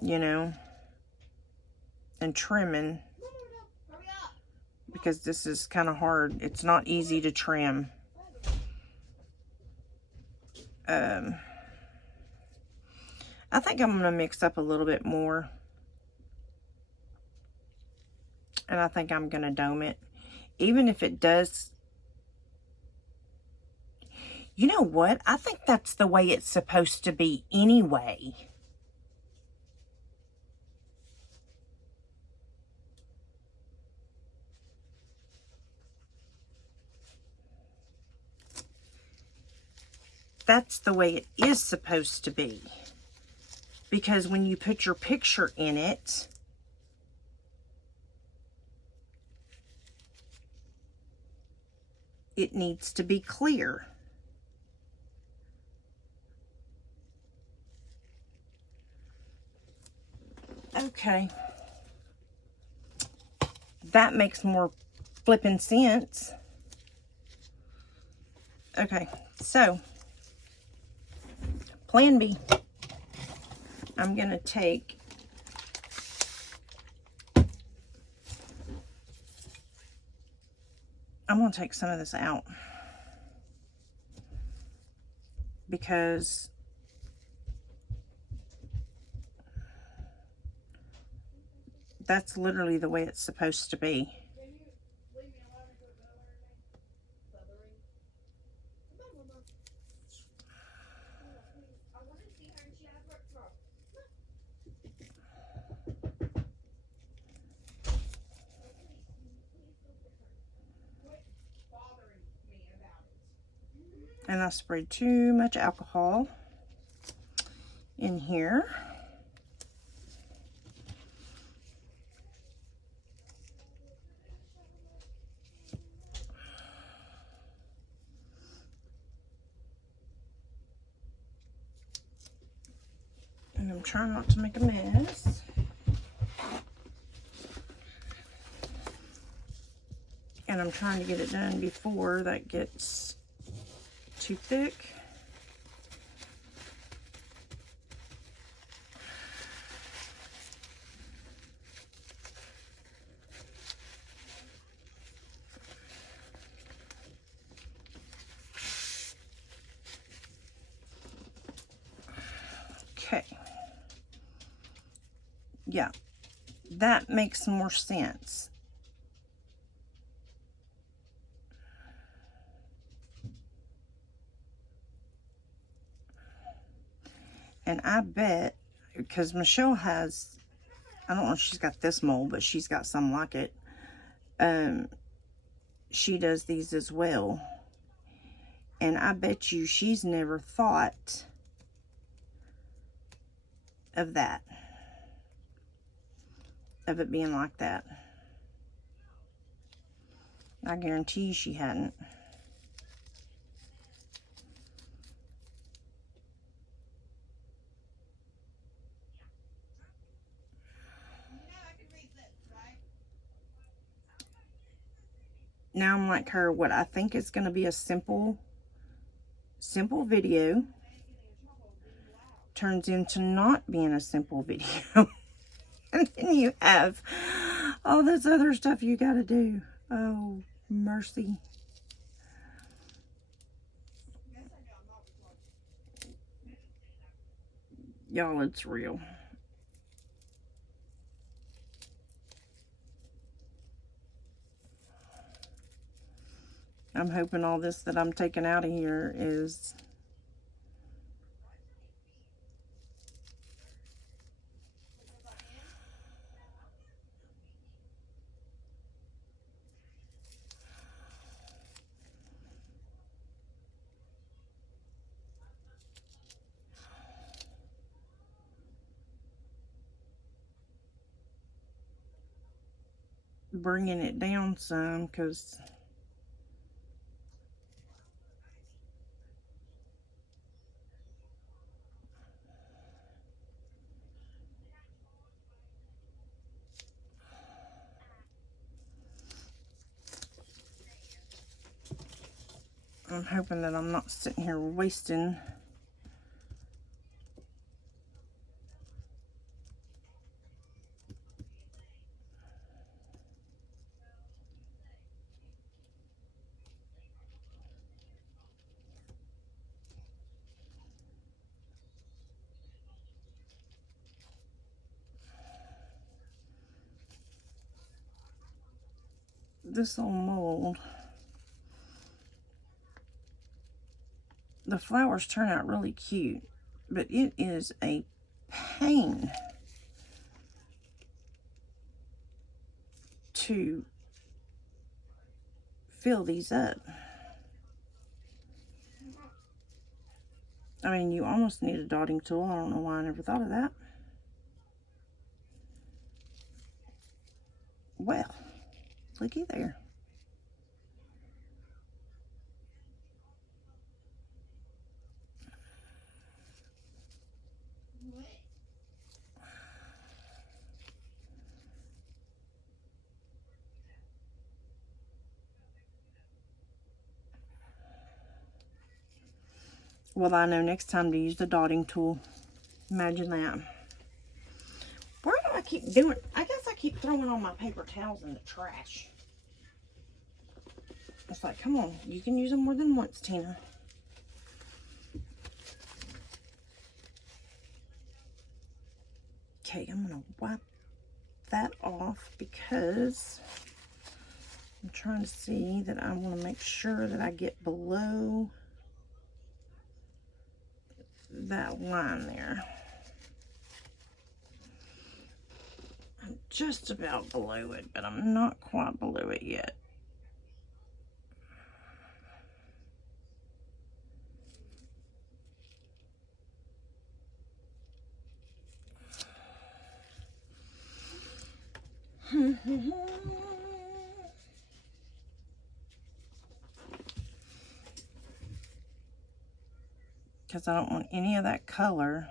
you know, and trimming, because this is kind of hard. It's not easy to trim. I think I'm going to mix up a little bit more. And I think I'm going to dome it. Even if it does. You know what? I think that's the way it's supposed to be anyway. that's the way it is supposed to be. Because when you put your picture in it, it needs to be clear. Okay. That makes more flipping sense. Okay, so plan B. I'm going to take some of this out because that's literally the way it's supposed to be. And I sprayed too much alcohol in here. And I'm trying not to make a mess. And I'm trying to get it done before that gets too thick. Okay. Yeah, that makes more sense. And I bet, because Michelle has, I don't know if she's got this mold, but she's got some like it. She does these as well. And I bet you she's never thought of that. Of it being like that. I guarantee you she hadn't. Now I'm like her, what I think is going to be a simple video turns into not being a simple video. And then you have all this other stuff you got to do. Oh, mercy. Y'all, it's real. I'm hoping all this that I'm taking out of here is bringing it down some, because I'm hoping that I'm not sitting here wasting this old mold. The flowers turn out really cute, but it is a pain to fill these up. I mean, you almost need a dotting tool. I don't know why I never thought of that. Well, looky there. Well, I know next time to use the dotting tool. Imagine that. Why do I keep doing? I guess I keep throwing all my paper towels in the trash. It's like, come on, you can use them more than once, Tina. Okay, I'm gonna wipe that off because I'm trying to see that I want to make sure that I get below that line there. I'm just about below it, but I'm not quite below it yet. Because I don't want any of that color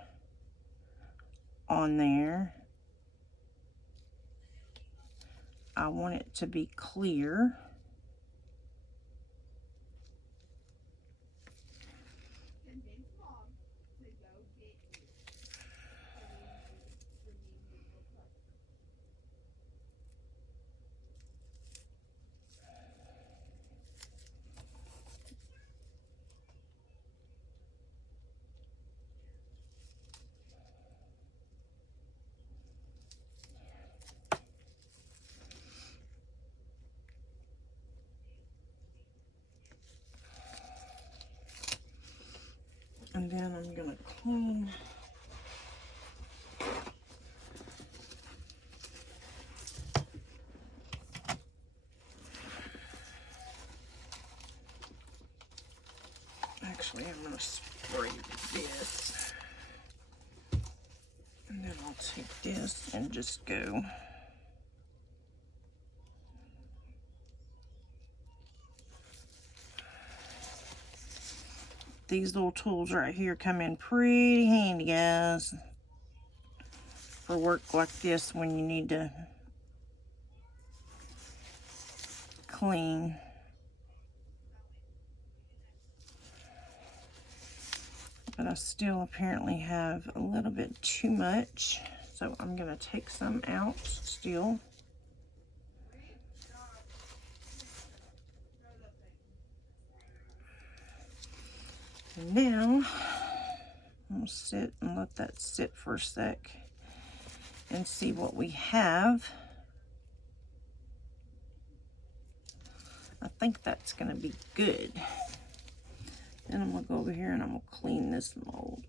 on there. I want it to be clear. And then I'm gonna clean actually I'm gonna spray this. And then I'll take this and just go these little tools right here come in pretty handy, guys, for work like this when you need to clean. But I still apparently have a little bit too much, so I'm gonna take some out still. And now I'm gonna sit and let that sit for a sec and see what we have. I think that's gonna be good. Then I'm gonna go over here and I'm gonna clean this mold.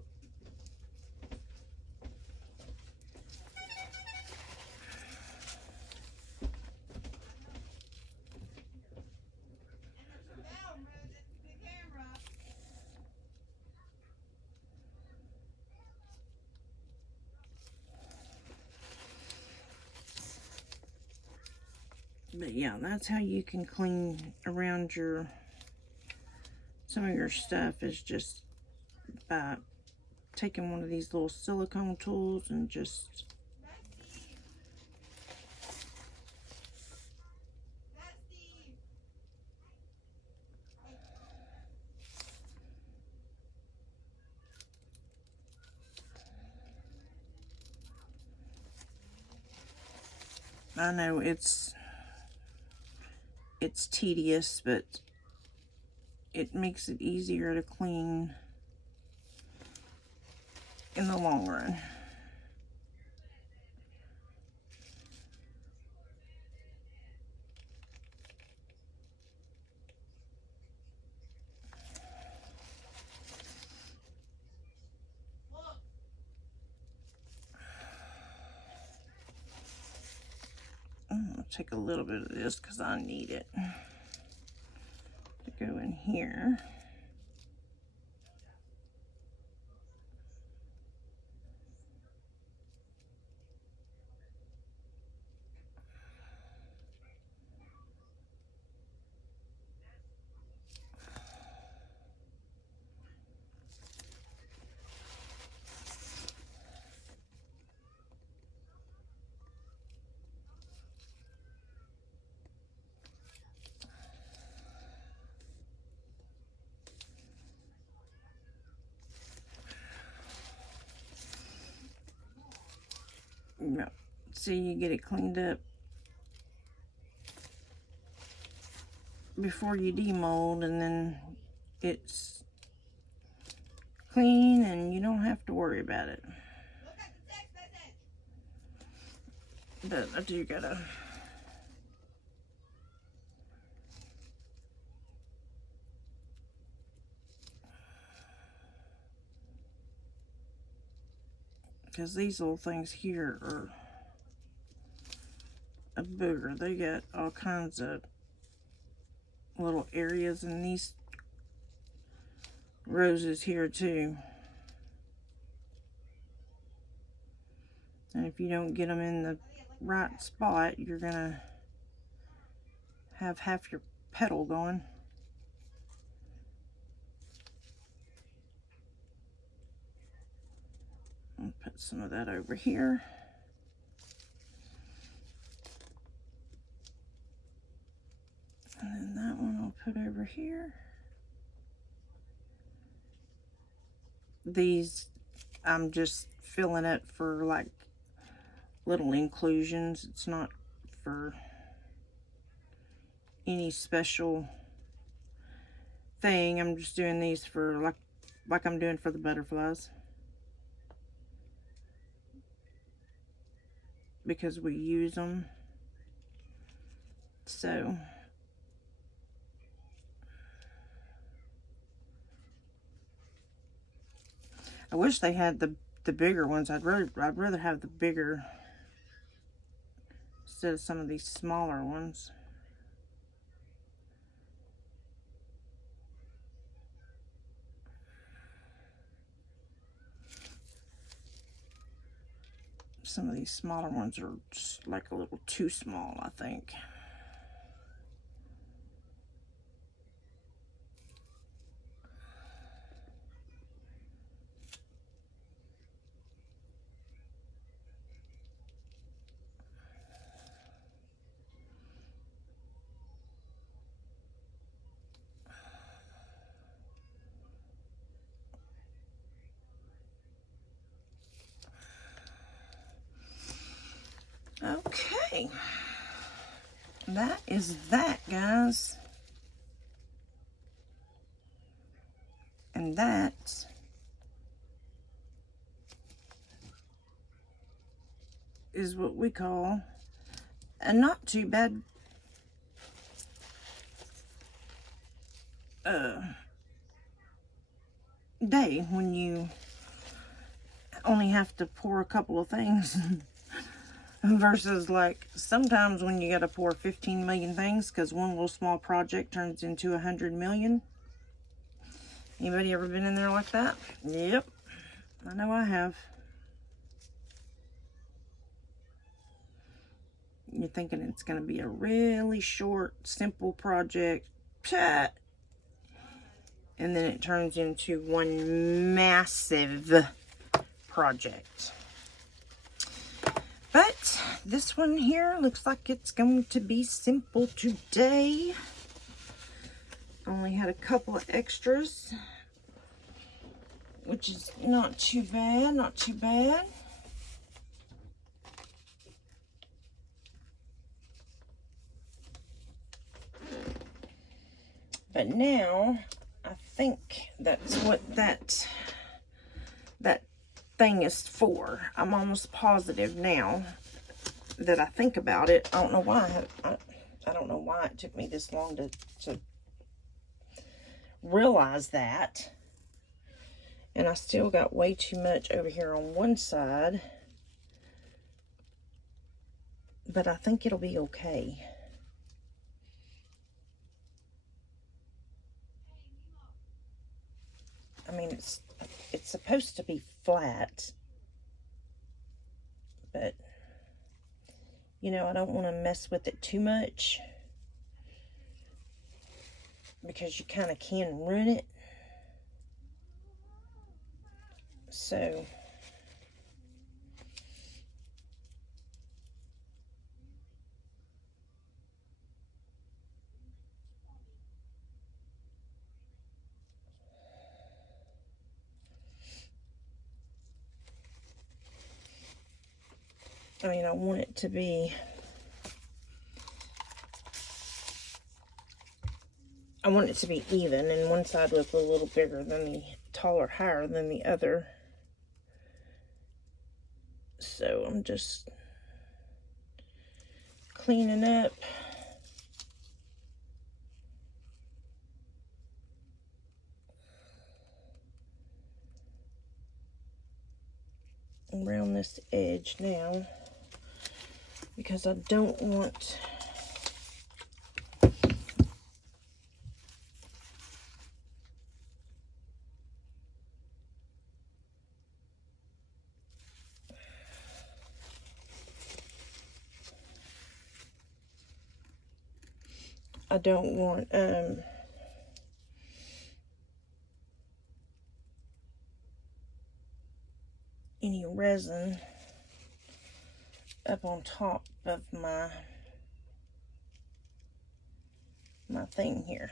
But yeah, that's how you can clean around some of your stuff, is just by taking one of these little silicone tools and just I know it's tedious, but it makes it easier to clean in the long run. I'm gonna take a little bit of this because I need it to go in here. Yeah. See, you get it cleaned up before you demold, and then it's clean and you don't have to worry about it. But I do gotta because these little things here are a booger. They got all kinds of little areas in these roses here too. And if you don't get them in the right spot, you're gonna have half your petal gone. I'll put some of that over here. And then that one I'll put over here. These I'm just filling it for like little inclusions. It's not for any special thing. I'm just doing these for like I'm doing for the butterflies, because we use them. So I wish they had the bigger ones. I'd rather have the bigger instead of some of these smaller ones. Some of these smaller ones are just like a little too small, I think. Okay, that is that, guys. And that is what we call a not too bad day when you only have to pour a couple of things versus like sometimes when you got to pour 15 million things, because one little small project turns into 100 million. Anybody ever been in there like that? Yep, I know I have. You're thinking it's going to be a really short, simple project, and then it turns into one massive project. But this one here looks like it's going to be simple today. Only had a couple of extras, which is not too bad, not too bad. But now I think that's what that thing is for. I'm almost positive now that I think about it. I don't know why. I don't know why it took me this long to realize that. And I still got way too much over here on one side. But I think it'll be okay. I mean, it's supposed to be flat, but you know, I don't want to mess with it too much because you kind of can ruin it. So I mean, I want it to be, even, and one side was a little bigger than the, taller, higher than the other. So I'm just cleaning up. Around this edge now, because I don't want any resin up on top of my thing here.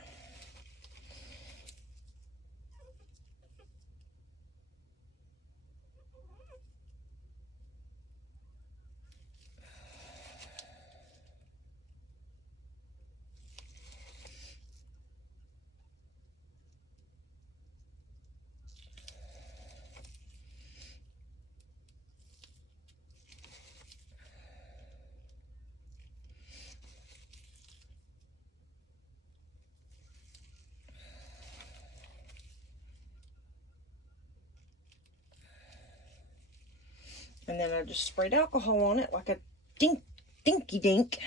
And then I just sprayed alcohol on it like a dinky dink.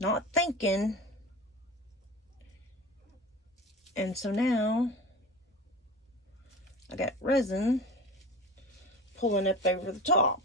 Not thinking. And so now I got resin pulling up over the top.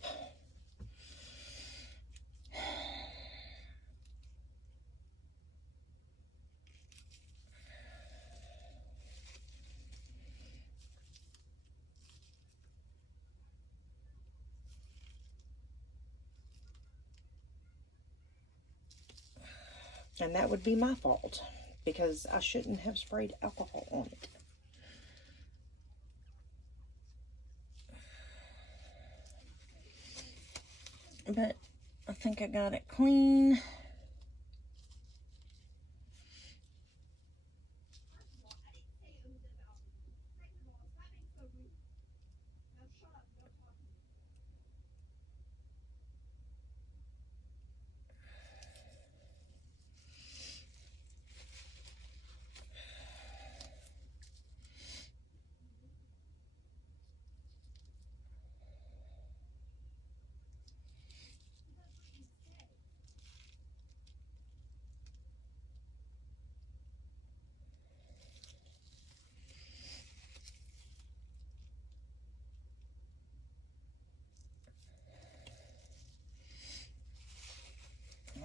And that would be my fault, because I shouldn't have sprayed alcohol on it. But I think I got it clean.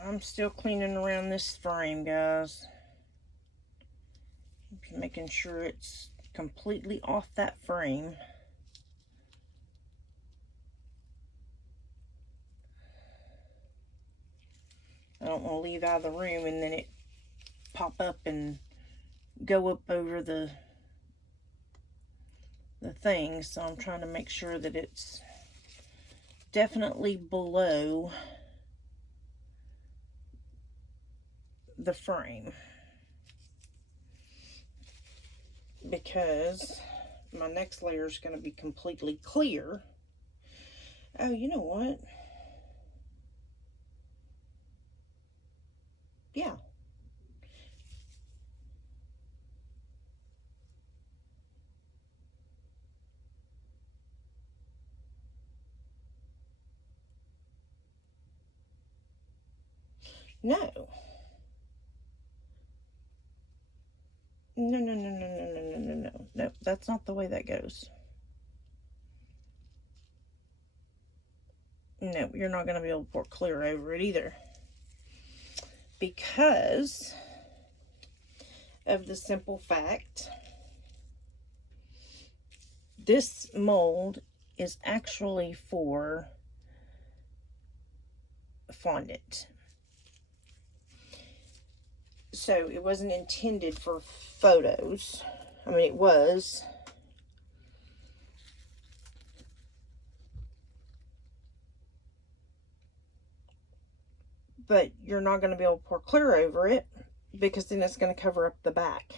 I'm still cleaning around this frame, guys. Making sure it's completely off that frame. I don't want to leave out of the room and then it pop up and go up over the thing. So I'm trying to make sure that it's definitely below the frame, because my next layer is going to be completely clear. Oh, you know what? Yeah. No. No, no, no, no, no, no, no, no, no. No, that's not the way that goes. No, you're not going to be able to pour clear over it either, because of the simple fact this mold is actually for fondant. So it wasn't intended for photos. I mean, it was. but you're not going to be able to pour clear over it because then it's going to cover up the back.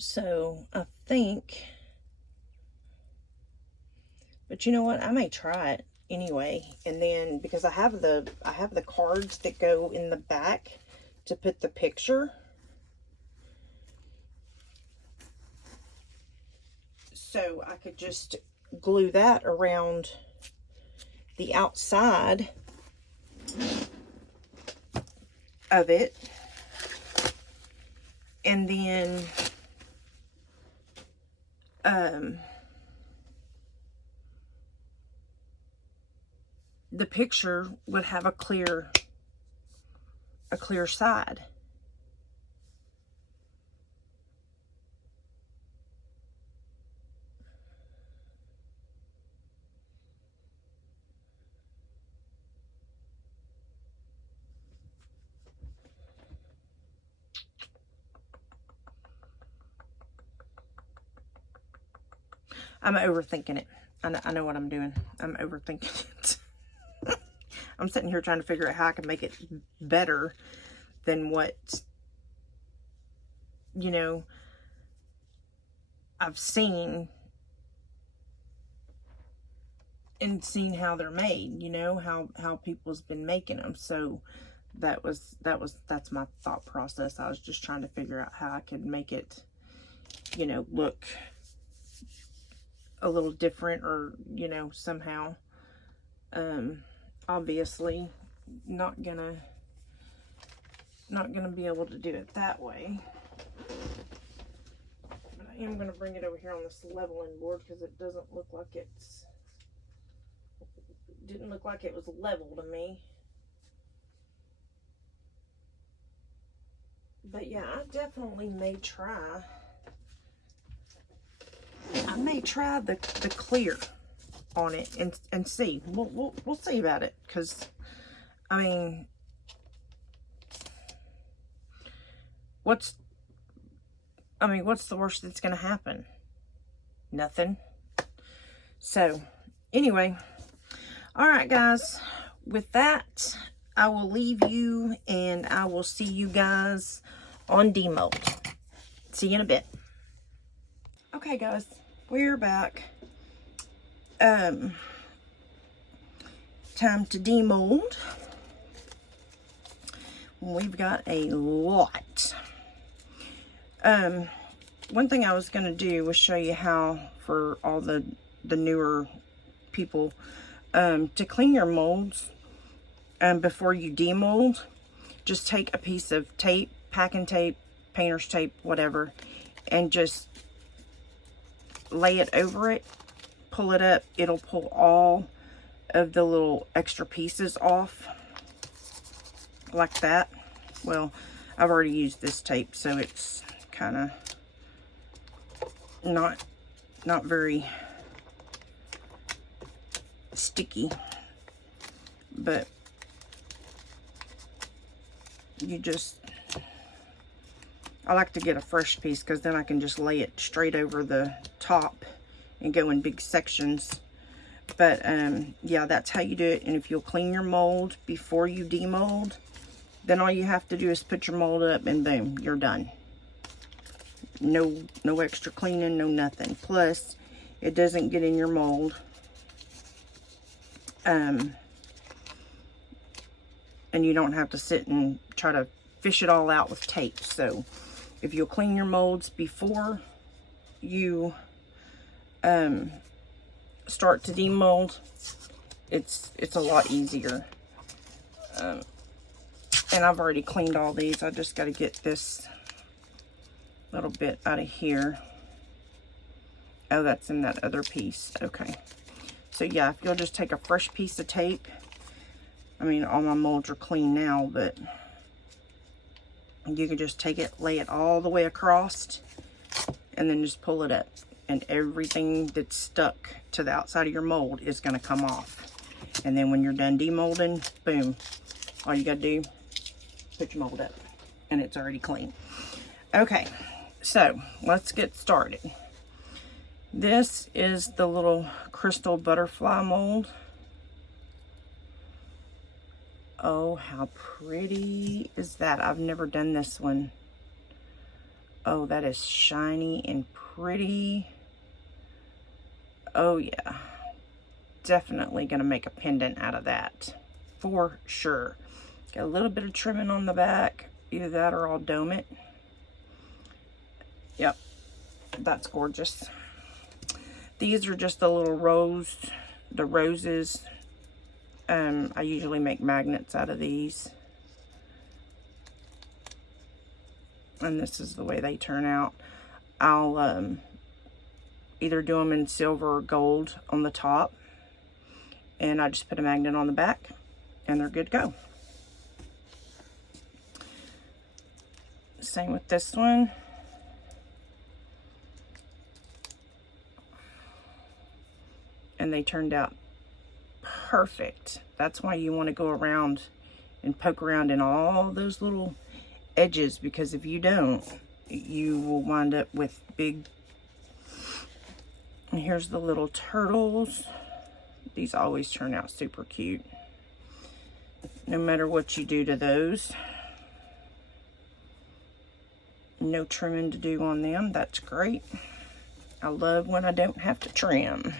So I think, but you know what? I may try it anyway, and then because I have the cards that go in the back to put the picture. So I could just glue that around the outside of it, and then the picture would have a clear side. I'm overthinking it. I know what I'm doing. I'm overthinking it. I'm sitting here trying to figure out how I can make it better than what, you know, I've seen and seen how they're made, you know, how people's been making them. So that's my thought process. I was just trying to figure out how I could make it, you know, look a little different, or, you know, somehow. Obviously not gonna be able to do it that way, but I am gonna bring it over here on this leveling board because it doesn't look like didn't look like it was level to me. But yeah, I definitely may try. I may try the clear on it and see. We'll see about it, because I mean, what's the worst that's gonna happen? Nothing. So anyway, all right guys, with that I will leave you, and I will see you guys on demold. See you in a bit. Okay guys, we're back. Time to demold. We've got a lot. One thing I was going to do was show you how, for all the newer people, to clean your molds before you demold. Just take a piece of tape, packing tape, painter's tape, whatever, and just lay it over it. Pull it up. It'll pull all of the little extra pieces off like that. Well, I've already used this tape, so it's kind of not very sticky, but you just, I like to get a fresh piece because then I can just lay it straight over the top and go in big sections. But yeah, that's how you do it. And if you'll clean your mold before you demold, then all you have to do is put your mold up and boom, you're done. No extra cleaning, no nothing. Plus, it doesn't get in your mold. And you don't have to sit and try to fish it all out with tape. So if you'll clean your molds before you start to demold, it's a lot easier. And I've already cleaned all these. I just got to get this little bit out of here. Oh, that's in that other piece. Okay. So yeah, if you'll just take a fresh piece of tape. I mean, all my molds are clean now, but you can just take it, lay it all the way across, and then just pull it up. and everything that's stuck to the outside of your mold is going to come off. And then when you're done demolding, boom, all you got to do, put your mold up, and it's already clean. Okay, so let's get started. This is the little crystal butterfly mold. Oh, how pretty is that? I've never done this one. Oh, that is shiny and pretty. Oh yeah, definitely gonna make a pendant out of that for sure. Got a little bit of trimming on the back, either that or I'll dome it. Yep, that's gorgeous. These are just the little roses. I usually make magnets out of these. And this is the way they turn out. I'll either do them in silver or gold on the top. And I just put a magnet on the back and they're good to go. Same with this one. And they turned out perfect. That's why you want to go around and poke around in all those little edges, because if you don't, you will wind up with big. And here's the little turtles. These always turn out super cute, no matter what you do to those. No trimming to do on them. That's great. I love when I don't have to trim.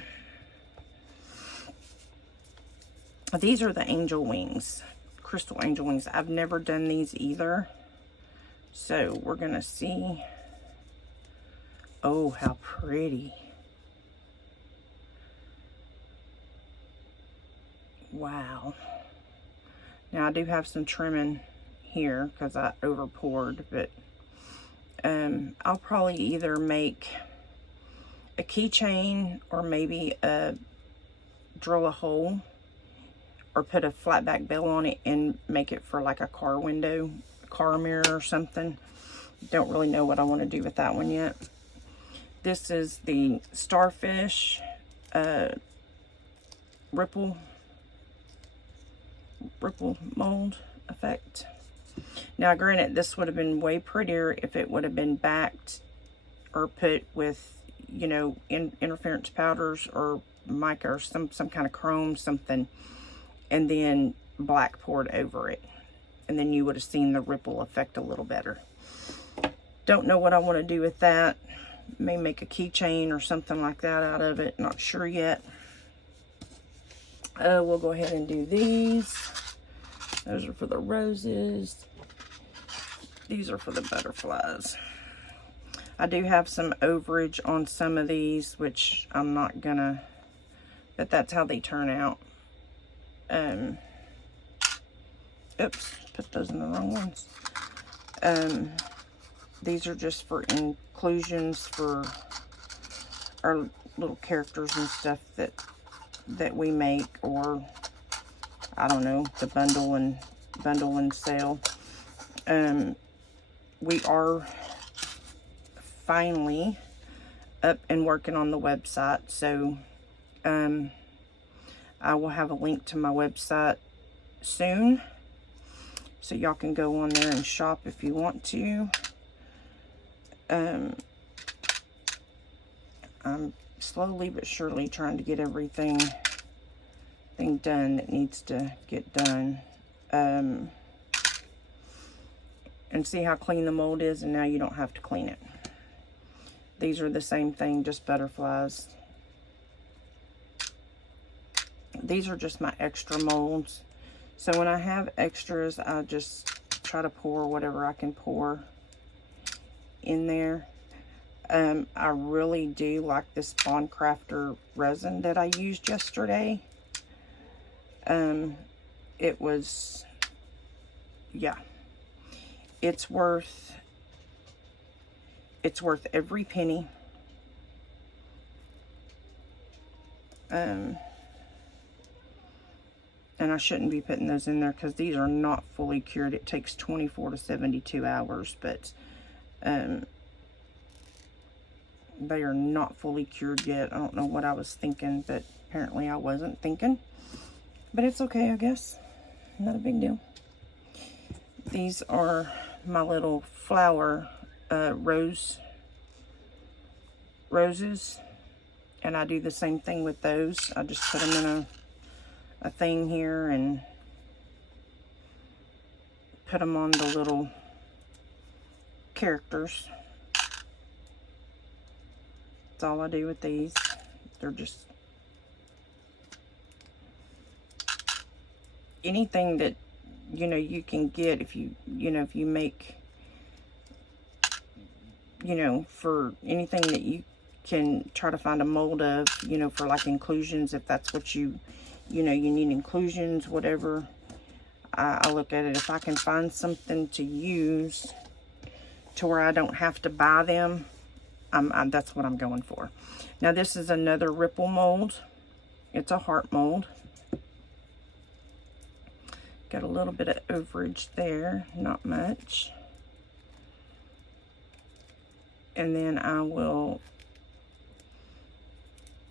These are the angel wings, crystal angel wings. I've never done these either. So we're gonna see. Oh, how pretty. Wow. Now I do have some trimming here because I over poured, but I'll probably either make a keychain or maybe drill a hole or put a flat back bell on it and make it for like a car window, car mirror or something. Don't really know what I want to do with that one yet. This is the starfish ripple mold effect. Now granted, this would have been way prettier if it would have been backed or put with, you know, interference powders or mica or some kind of chrome something, and then black poured over it, and then you would have seen the ripple effect a little better. Don't know what I want to do with that. May make a keychain or something like that out of it. Not sure yet. We'll go ahead and do these. Those are for the roses. These are for the butterflies. I do have some overage on some of these, which I'm not gonna, but that's how they turn out. Oops, put those in the wrong ones. These are just for inclusions for our little characters and stuff that we make, or I don't know, the bundle and sale. We are finally up and working on the website, so I will have a link to my website soon, so y'all can go on there and shop if you want to. I'm slowly but surely trying to get everything done that needs to get done, and see how clean the mold is, and now you don't have to clean it. These are the same thing, just butterflies. These are just my extra molds. So when I have extras, I just try to pour whatever I can pour in there. I really do like this Bond Crafter resin that I used yesterday. It was, yeah, it's worth every penny. And I shouldn't be putting those in there because these are not fully cured. It takes 24 to 72 hours, but They are not fully cured yet. I don't know what I was thinking, but apparently I wasn't thinking. But it's okay, I guess. Not a big deal. These are my little flower roses. And I do the same thing with those. I just put them in a thing here and put them on the little characters. That's all I do with these. They're just anything that, you know, you can get if you make, you know, for anything that you can try to find a mold of, you know, for like inclusions, if that's what you need inclusions, whatever. I look at it, if I can find something to use to where I don't have to buy them, that's what I'm going for. Now this is another ripple mold. It's a heart mold. Got a little bit of overage there, not much. And then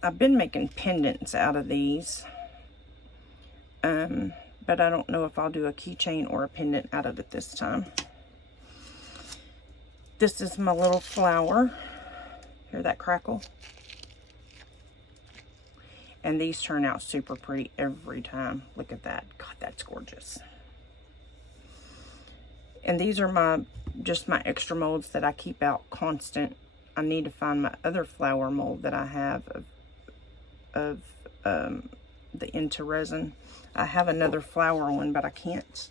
I've been making pendants out of these. But I don't know if I'll do a keychain or a pendant out of it this time. This is my little flower. Hear that crackle? And these turn out super pretty every time. Look at that. God, that's gorgeous. And these are just my extra molds that I keep out constant. I need to find my other flower mold that I have of the Into Resin. I have another flower one, but I can't,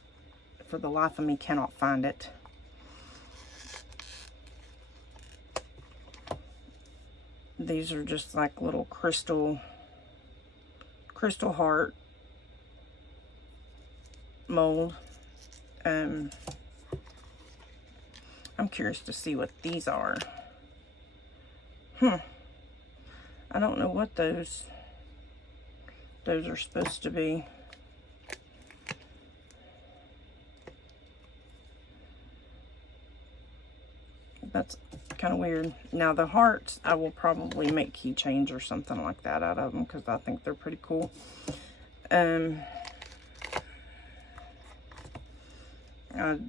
for the life of me, cannot find it. These are just like little crystal heart mold. I'm curious to see what these are. I don't know what those are supposed to be. That's kind of weird. Now the hearts, I will probably make keychains or something like that out of them because I think they're pretty cool.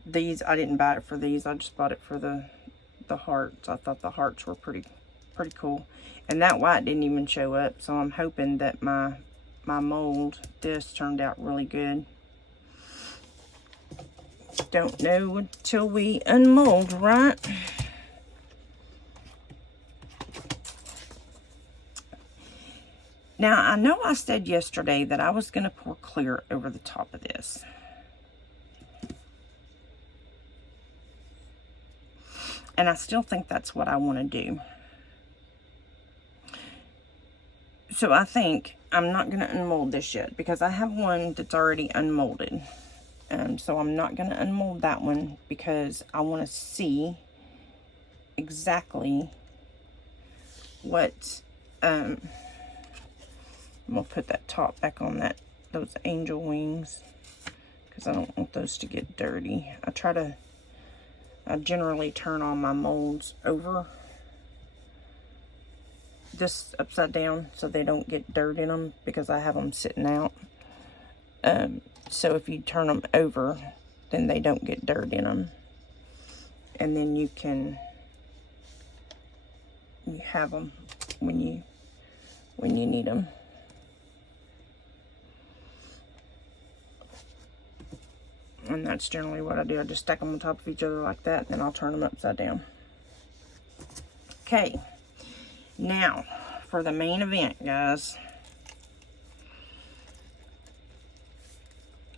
These, I didn't buy it for these. I just bought it for the hearts. I thought the hearts were pretty cool. And that white didn't even show up, so I'm hoping that my mold, this turned out really good. Don't know until we unmold, right? Now, I know I said yesterday that I was going to pour clear over the top of this. And I still think that's what I want to do. So I think I'm not going to unmold this yet because I have one that's already unmolded. So I'm not going to unmold that one because I want to see exactly what... I'm going to put that top back on those angel wings because I don't want those to get dirty. I generally turn on my molds over this upside down so they don't get dirt in them because I have them sitting out. So if you turn them over, then they don't get dirt in them. And then you have them when you need them. And that's generally what I do. I just stack them on top of each other like that, and then I'll turn them upside down. Okay, now for the main event, guys.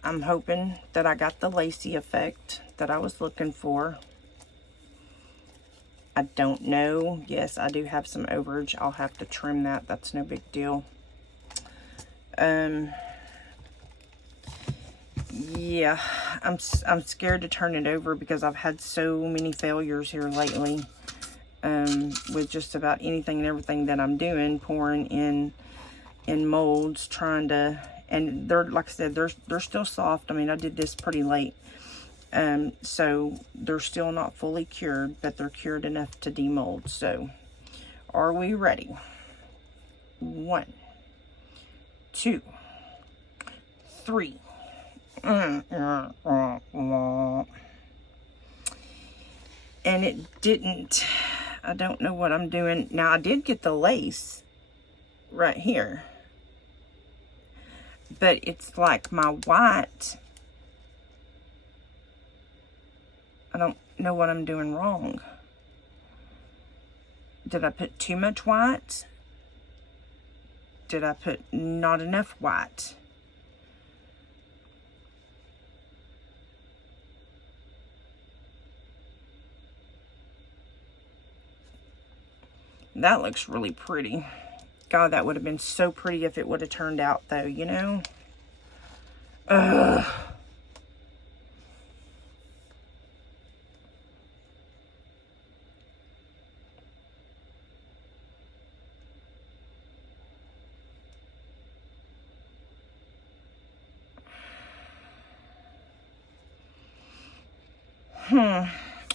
I'm hoping that I got the lacy effect that I was looking for. I don't know. Yes, I do have some overage. I'll have to trim that. That's no big deal. Yeah, I'm scared to turn it over because I've had so many failures here lately with just about anything and everything that I'm doing, pouring in molds, trying to, and they're, like I said, they're still soft. I mean, I did this pretty late, so they're still not fully cured, but they're cured enough to demold. So Are we ready? 1, 2, 3. And it didn't. I don't know what I'm doing. Now, I did get the lace right here. But it's like my white. I don't know what I'm doing wrong. Did I put too much white? Did I put not enough white? That looks really pretty. God, that would have been so pretty if it would have turned out, though, you know? Ugh.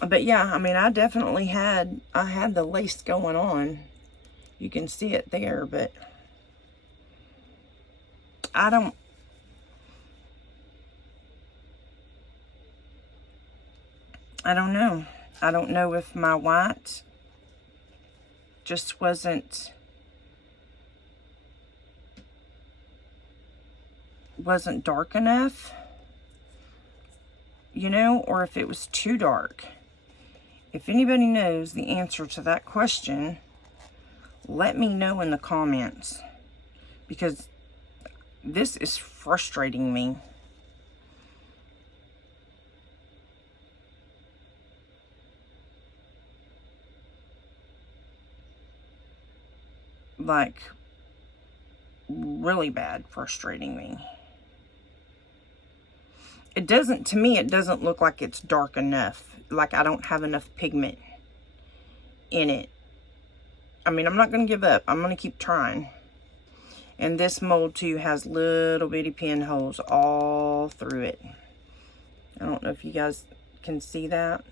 But yeah, I mean, I definitely had the lace going on. You can see it there, but I don't know. I don't know if my white just wasn't dark enough, you know, or if it was too dark. If anybody knows the answer to that question, let me know in the comments, because this is frustrating me. Like, really bad frustrating me. It doesn't, to me, it doesn't look like it's dark enough. Like I don't have enough pigment in it. I mean, I'm not going to give up. I'm going to keep trying. And this mold, too, has little bitty pinholes all through it. I don't know if you guys can see that.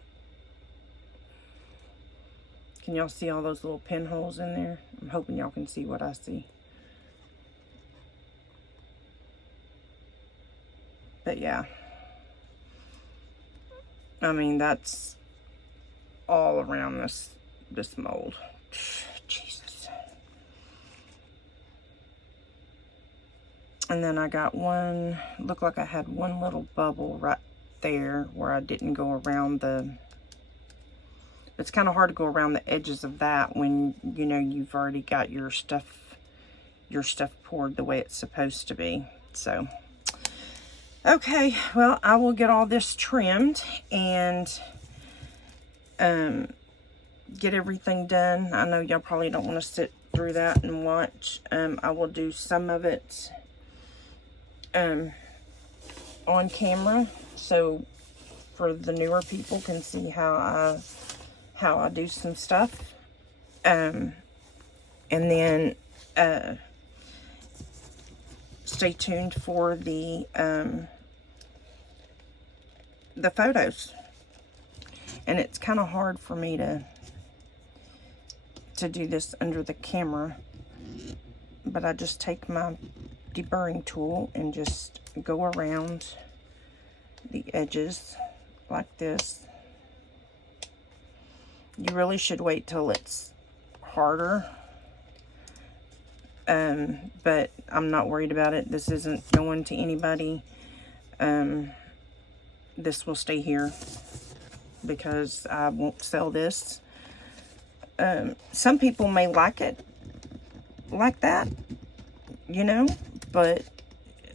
Can y'all see all those little pinholes in there? I'm hoping y'all can see what I see. But yeah. I mean, that's all around this mold. Jesus. And then I got one, looked like I had one little bubble right there where I didn't go around the, it's kind of hard to go around the edges of that when, you know, you've already got your stuff poured the way it's supposed to be. So, okay, well, I will get all this trimmed and get everything done. I know y'all probably don't want to sit through that and watch. I will do some of it on camera, so for the newer people can see how I do some stuff. And then stay tuned for the photos. And it's kind of hard for me to do this under the camera, but I just take my deburring tool and just go around the edges like this. You really should wait till it's harder, but I'm not worried about it. This isn't going to anybody. This will stay here because I won't sell this. Some people may like it like that, you know, but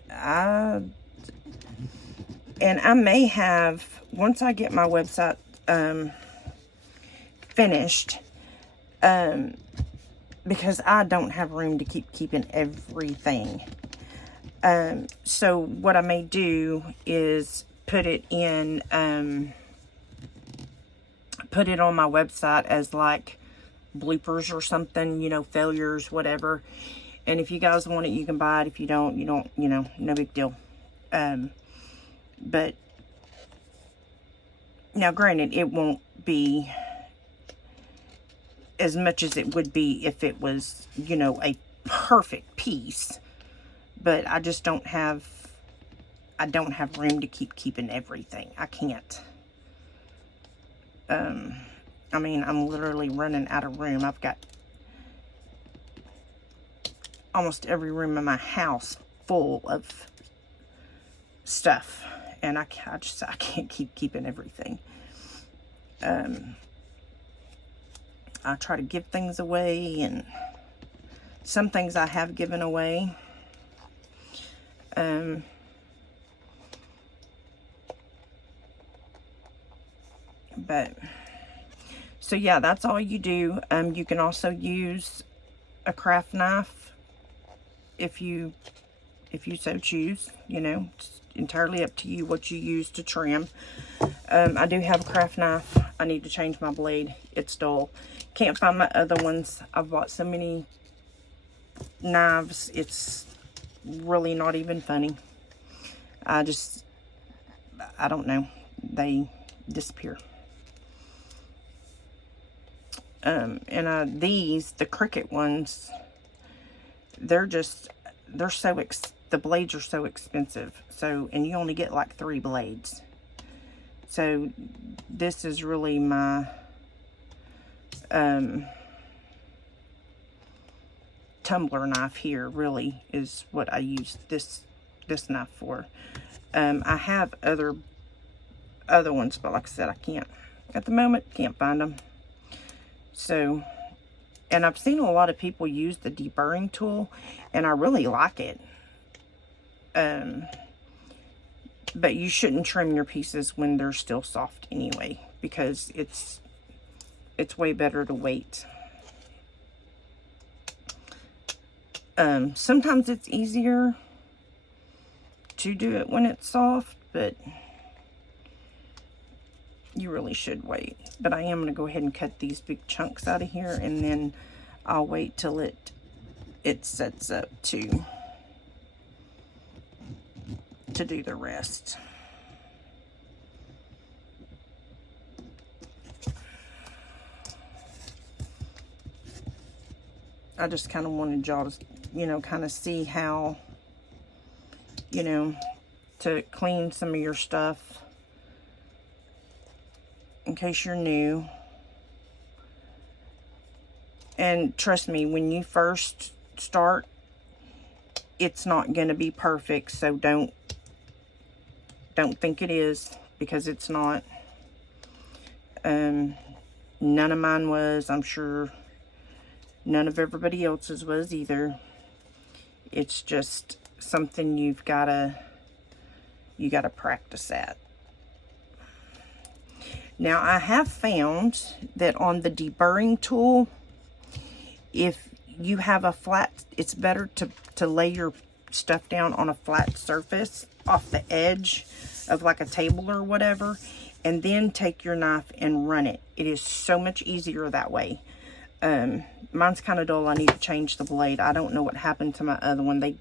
I may have, once I get my website finished, because I don't have room to keep keeping everything. So what I may do is put it in, put it on my website as like bloopers or something, you know, failures, whatever. And if you guys want it, you can buy it. If you don't, you know, no big deal. But now granted, it won't be as much as it would be if it was, you know, a perfect piece. But I just don't have, I don't have room to keep keeping everything. I can't. I mean, I'm literally running out of room. I've got almost every room in my house full of stuff. And I can't keep keeping everything. I try to give things away, and some things I have given away. But so yeah, that's all you do. You can also use a craft knife if you so choose. You know, it's entirely up to you what you use to trim. I do have a craft knife. I need to change my blade. It's dull. Can't find my other ones. I've bought so many knives. It's really not even funny. I don't know. They disappear. These, the Cricut ones, the blades are so expensive. So, and you only get like 3 blades. So, this is really my, tumbler knife here, really, is what I use this knife for. I have other ones, but like I said, I can't, at the moment, can't find them. So, and I've seen a lot of people use the deburring tool, and I really like it. But you shouldn't trim your pieces when they're still soft anyway, because it's way better to wait. Sometimes it's easier to do it when it's soft, but you really should wait. But I am going to go ahead and cut these big chunks out of here, and then I'll wait till it sets up to do the rest. I just kind of wanted y'all to, you know, kind of see how, you know, to clean some of your stuff in case you're new. And trust me, when you first start, it's not going to be perfect, so don't think it is, because it's not. None of mine was. I'm sure none of everybody else's was either. It's just something you gotta practice at. Now, I have found that on the deburring tool, if you have a flat, it's better to lay your stuff down on a flat surface off the edge of like a table or whatever, and then take your knife and run it. It is so much easier that way. Mine's kind of dull. I need to change the blade. I don't know what happened to my other one.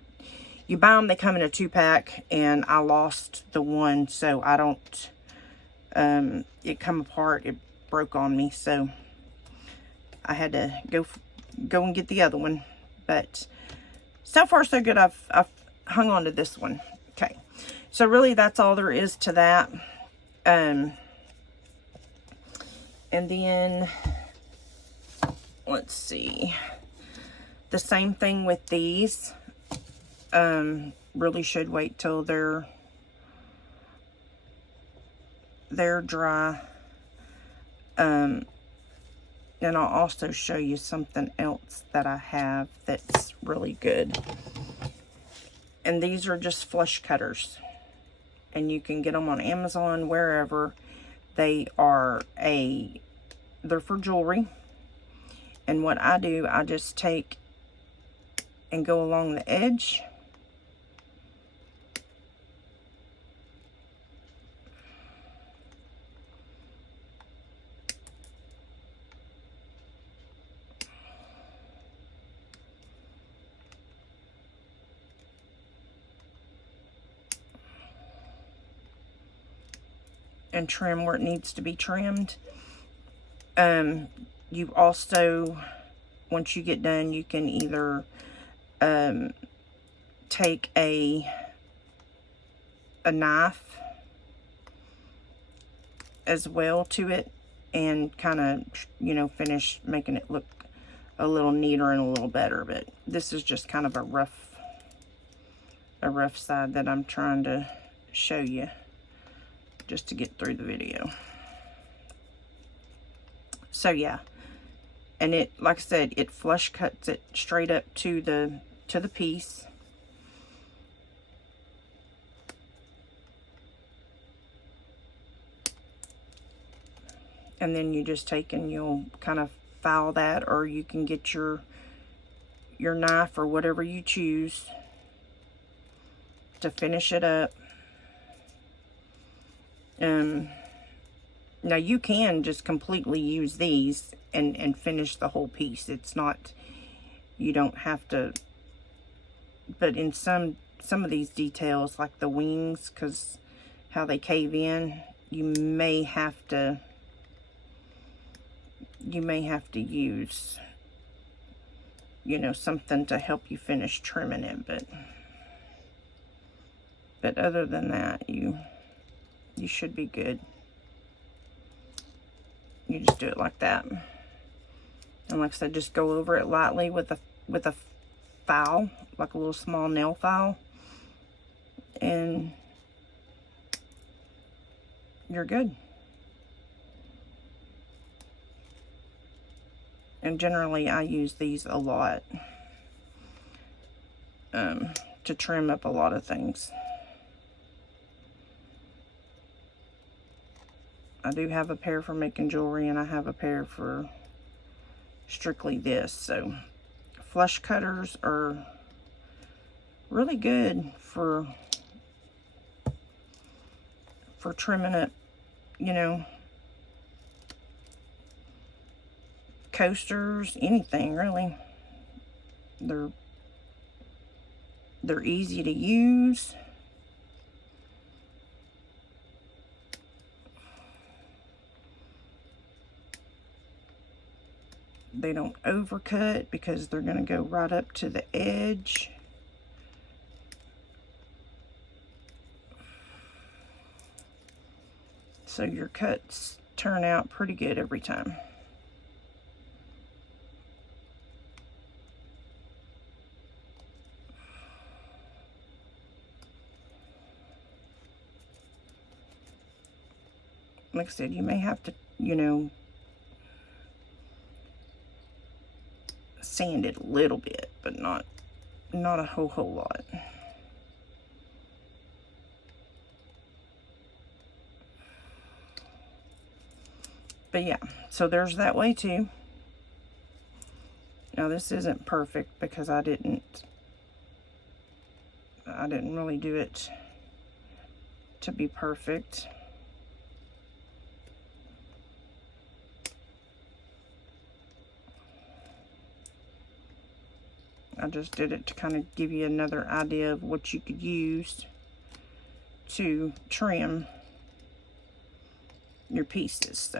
You buy them, they come in a 2-pack, and I lost the one, so I don't, it come apart, it broke on me, so I had to go and get the other one. But so far so good. I've hung on to this one. Okay, so really that's all there is to that. And then let's see, the same thing with these. Really should wait till they're dry. And I'll also show you something else that I have that's really good. And these are just flush cutters, and you can get them on Amazon, wherever. They're for jewelry. And what I do, I just take and go along the edge. And trim where it needs to be trimmed. you also, once you get done, you can either take a knife as well to it and kind of, you know, finish making it look a little neater and a little better. But this is just kind of a rough side that I'm trying to show you just to get through the video. So yeah, and it, like I said, it flush cuts it straight up to the piece. And then you just take and you'll kind of file that, or you can get your knife or whatever you choose to finish it up. Now you can just completely use these and finish the whole piece. It's not, you don't have to, but in some of these details, like the wings, because how they cave in, you may have to use, you know, something to help you finish trimming it. But other than that, you should be good. You just do it like that. And like I said, just go over it lightly with a file, like a little small nail file, and you're good. And generally I use these a lot to trim up a lot of things. I do have a pair for making jewelry, and I have a pair for strictly this. So flush cutters are really good for trimming up, you know, coasters, anything really. They're easy to use. They don't overcut because they're going to go right up to the edge. So your cuts turn out pretty good every time. Like I said, you may have to, you know, sand it a little bit, but not a whole lot. But yeah, so there's that way too. Now this isn't perfect because I didn't really do it to be perfect. I just did it to kind of give you another idea of what you could use to trim your pieces.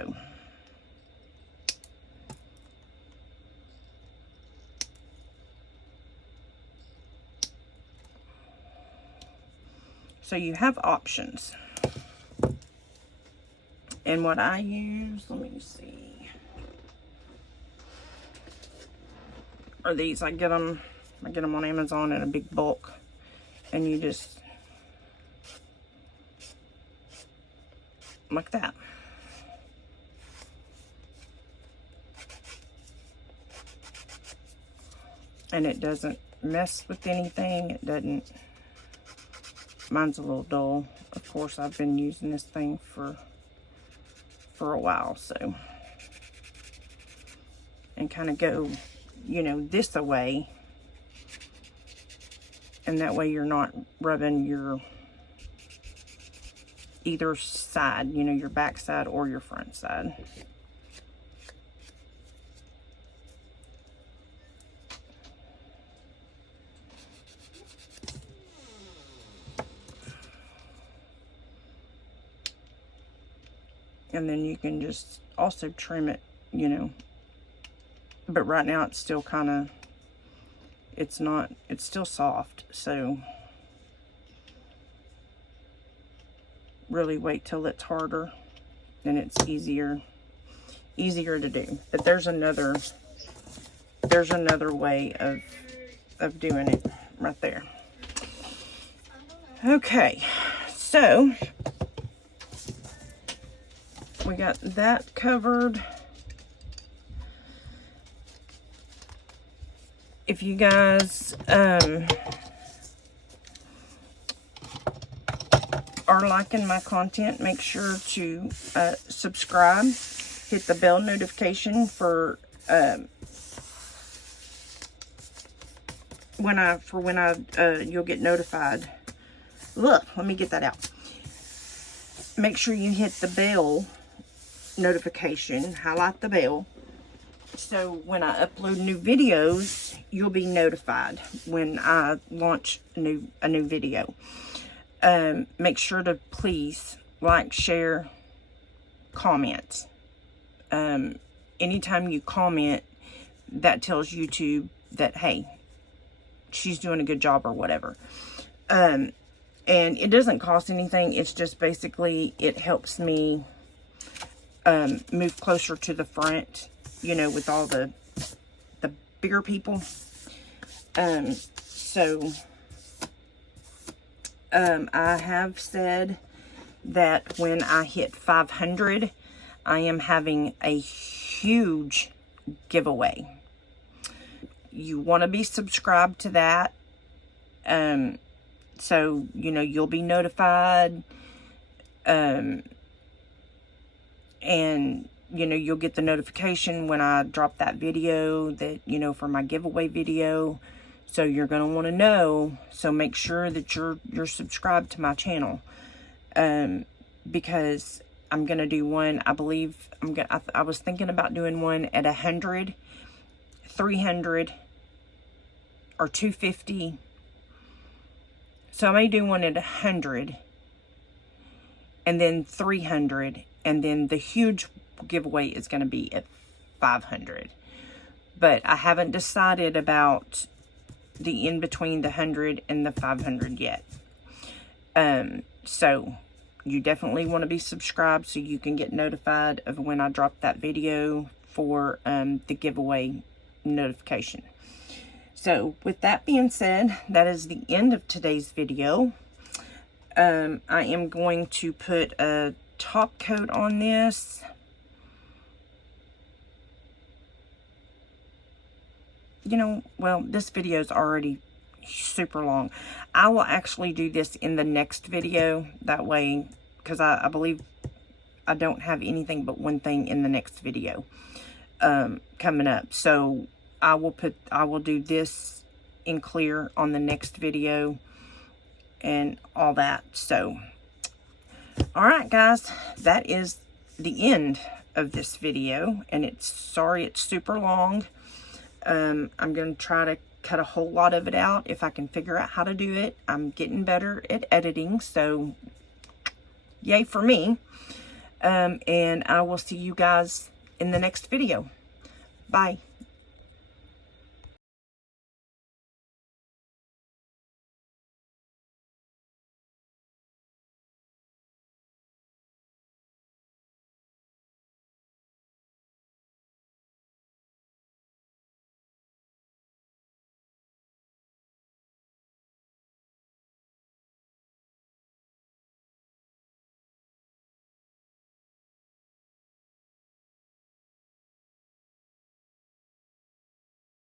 So you have options. And what I use, let me see, are these. I get them on Amazon in a big bulk, and you just like that. And it doesn't mess with anything. It doesn't. Mine's a little dull. Of course, I've been using this thing for a while, so. And kind of go, you know, this away. And that way you're not rubbing your either side, you know, your back side or your front side. And then you can just also trim it, you know, but right now it's still kind of, it's still soft, so really wait till it's harder, then it's easier to do. But there's another way of doing it right there. Okay, so we got that covered. If you guys are liking my content, make sure to subscribe, hit the bell notification for when you'll get notified. Look, let me get that out. Make sure you hit the bell notification, highlight the bell, so when I upload new videos, you'll be notified when I launch a new video. Make sure to please like, share, comment. Anytime you comment, that tells YouTube that, hey, she's doing a good job or whatever. And it doesn't cost anything. It's just basically, it helps me move closer to the front, you know, with all the bigger people. I have said that when I hit 500, I am having a huge giveaway. You want to be subscribed to that. So, you know, you'll be notified. And, you know, you'll get the notification when I drop that video that, you know, for my giveaway video. So you're going to want to know. So make sure that you're subscribed to my channel. Because I'm going to do one, I believe, I was thinking about doing one at 100, 300, or 250. So I may do one at 100, and then 300, and then the huge giveaway is going to be at 500. But I haven't decided about the in between the 100 and the 500 yet. So you definitely want to be subscribed so you can get notified of when I drop that video for the giveaway notification. So with that being said, that is the end of today's video. I am going to put a top coat on this. You know, well, this video is already super long. I will actually do this in the next video. That way, because I believe I don't have anything but one thing in the next video coming up. So I will do this in clear on the next video and all that. So, all right, guys, that is the end of this video, and sorry it's super long. I'm going to try to cut a whole lot of it out if I can figure out how to do it. I'm getting better at editing, so yay for me. And I will see you guys in the next video. Bye.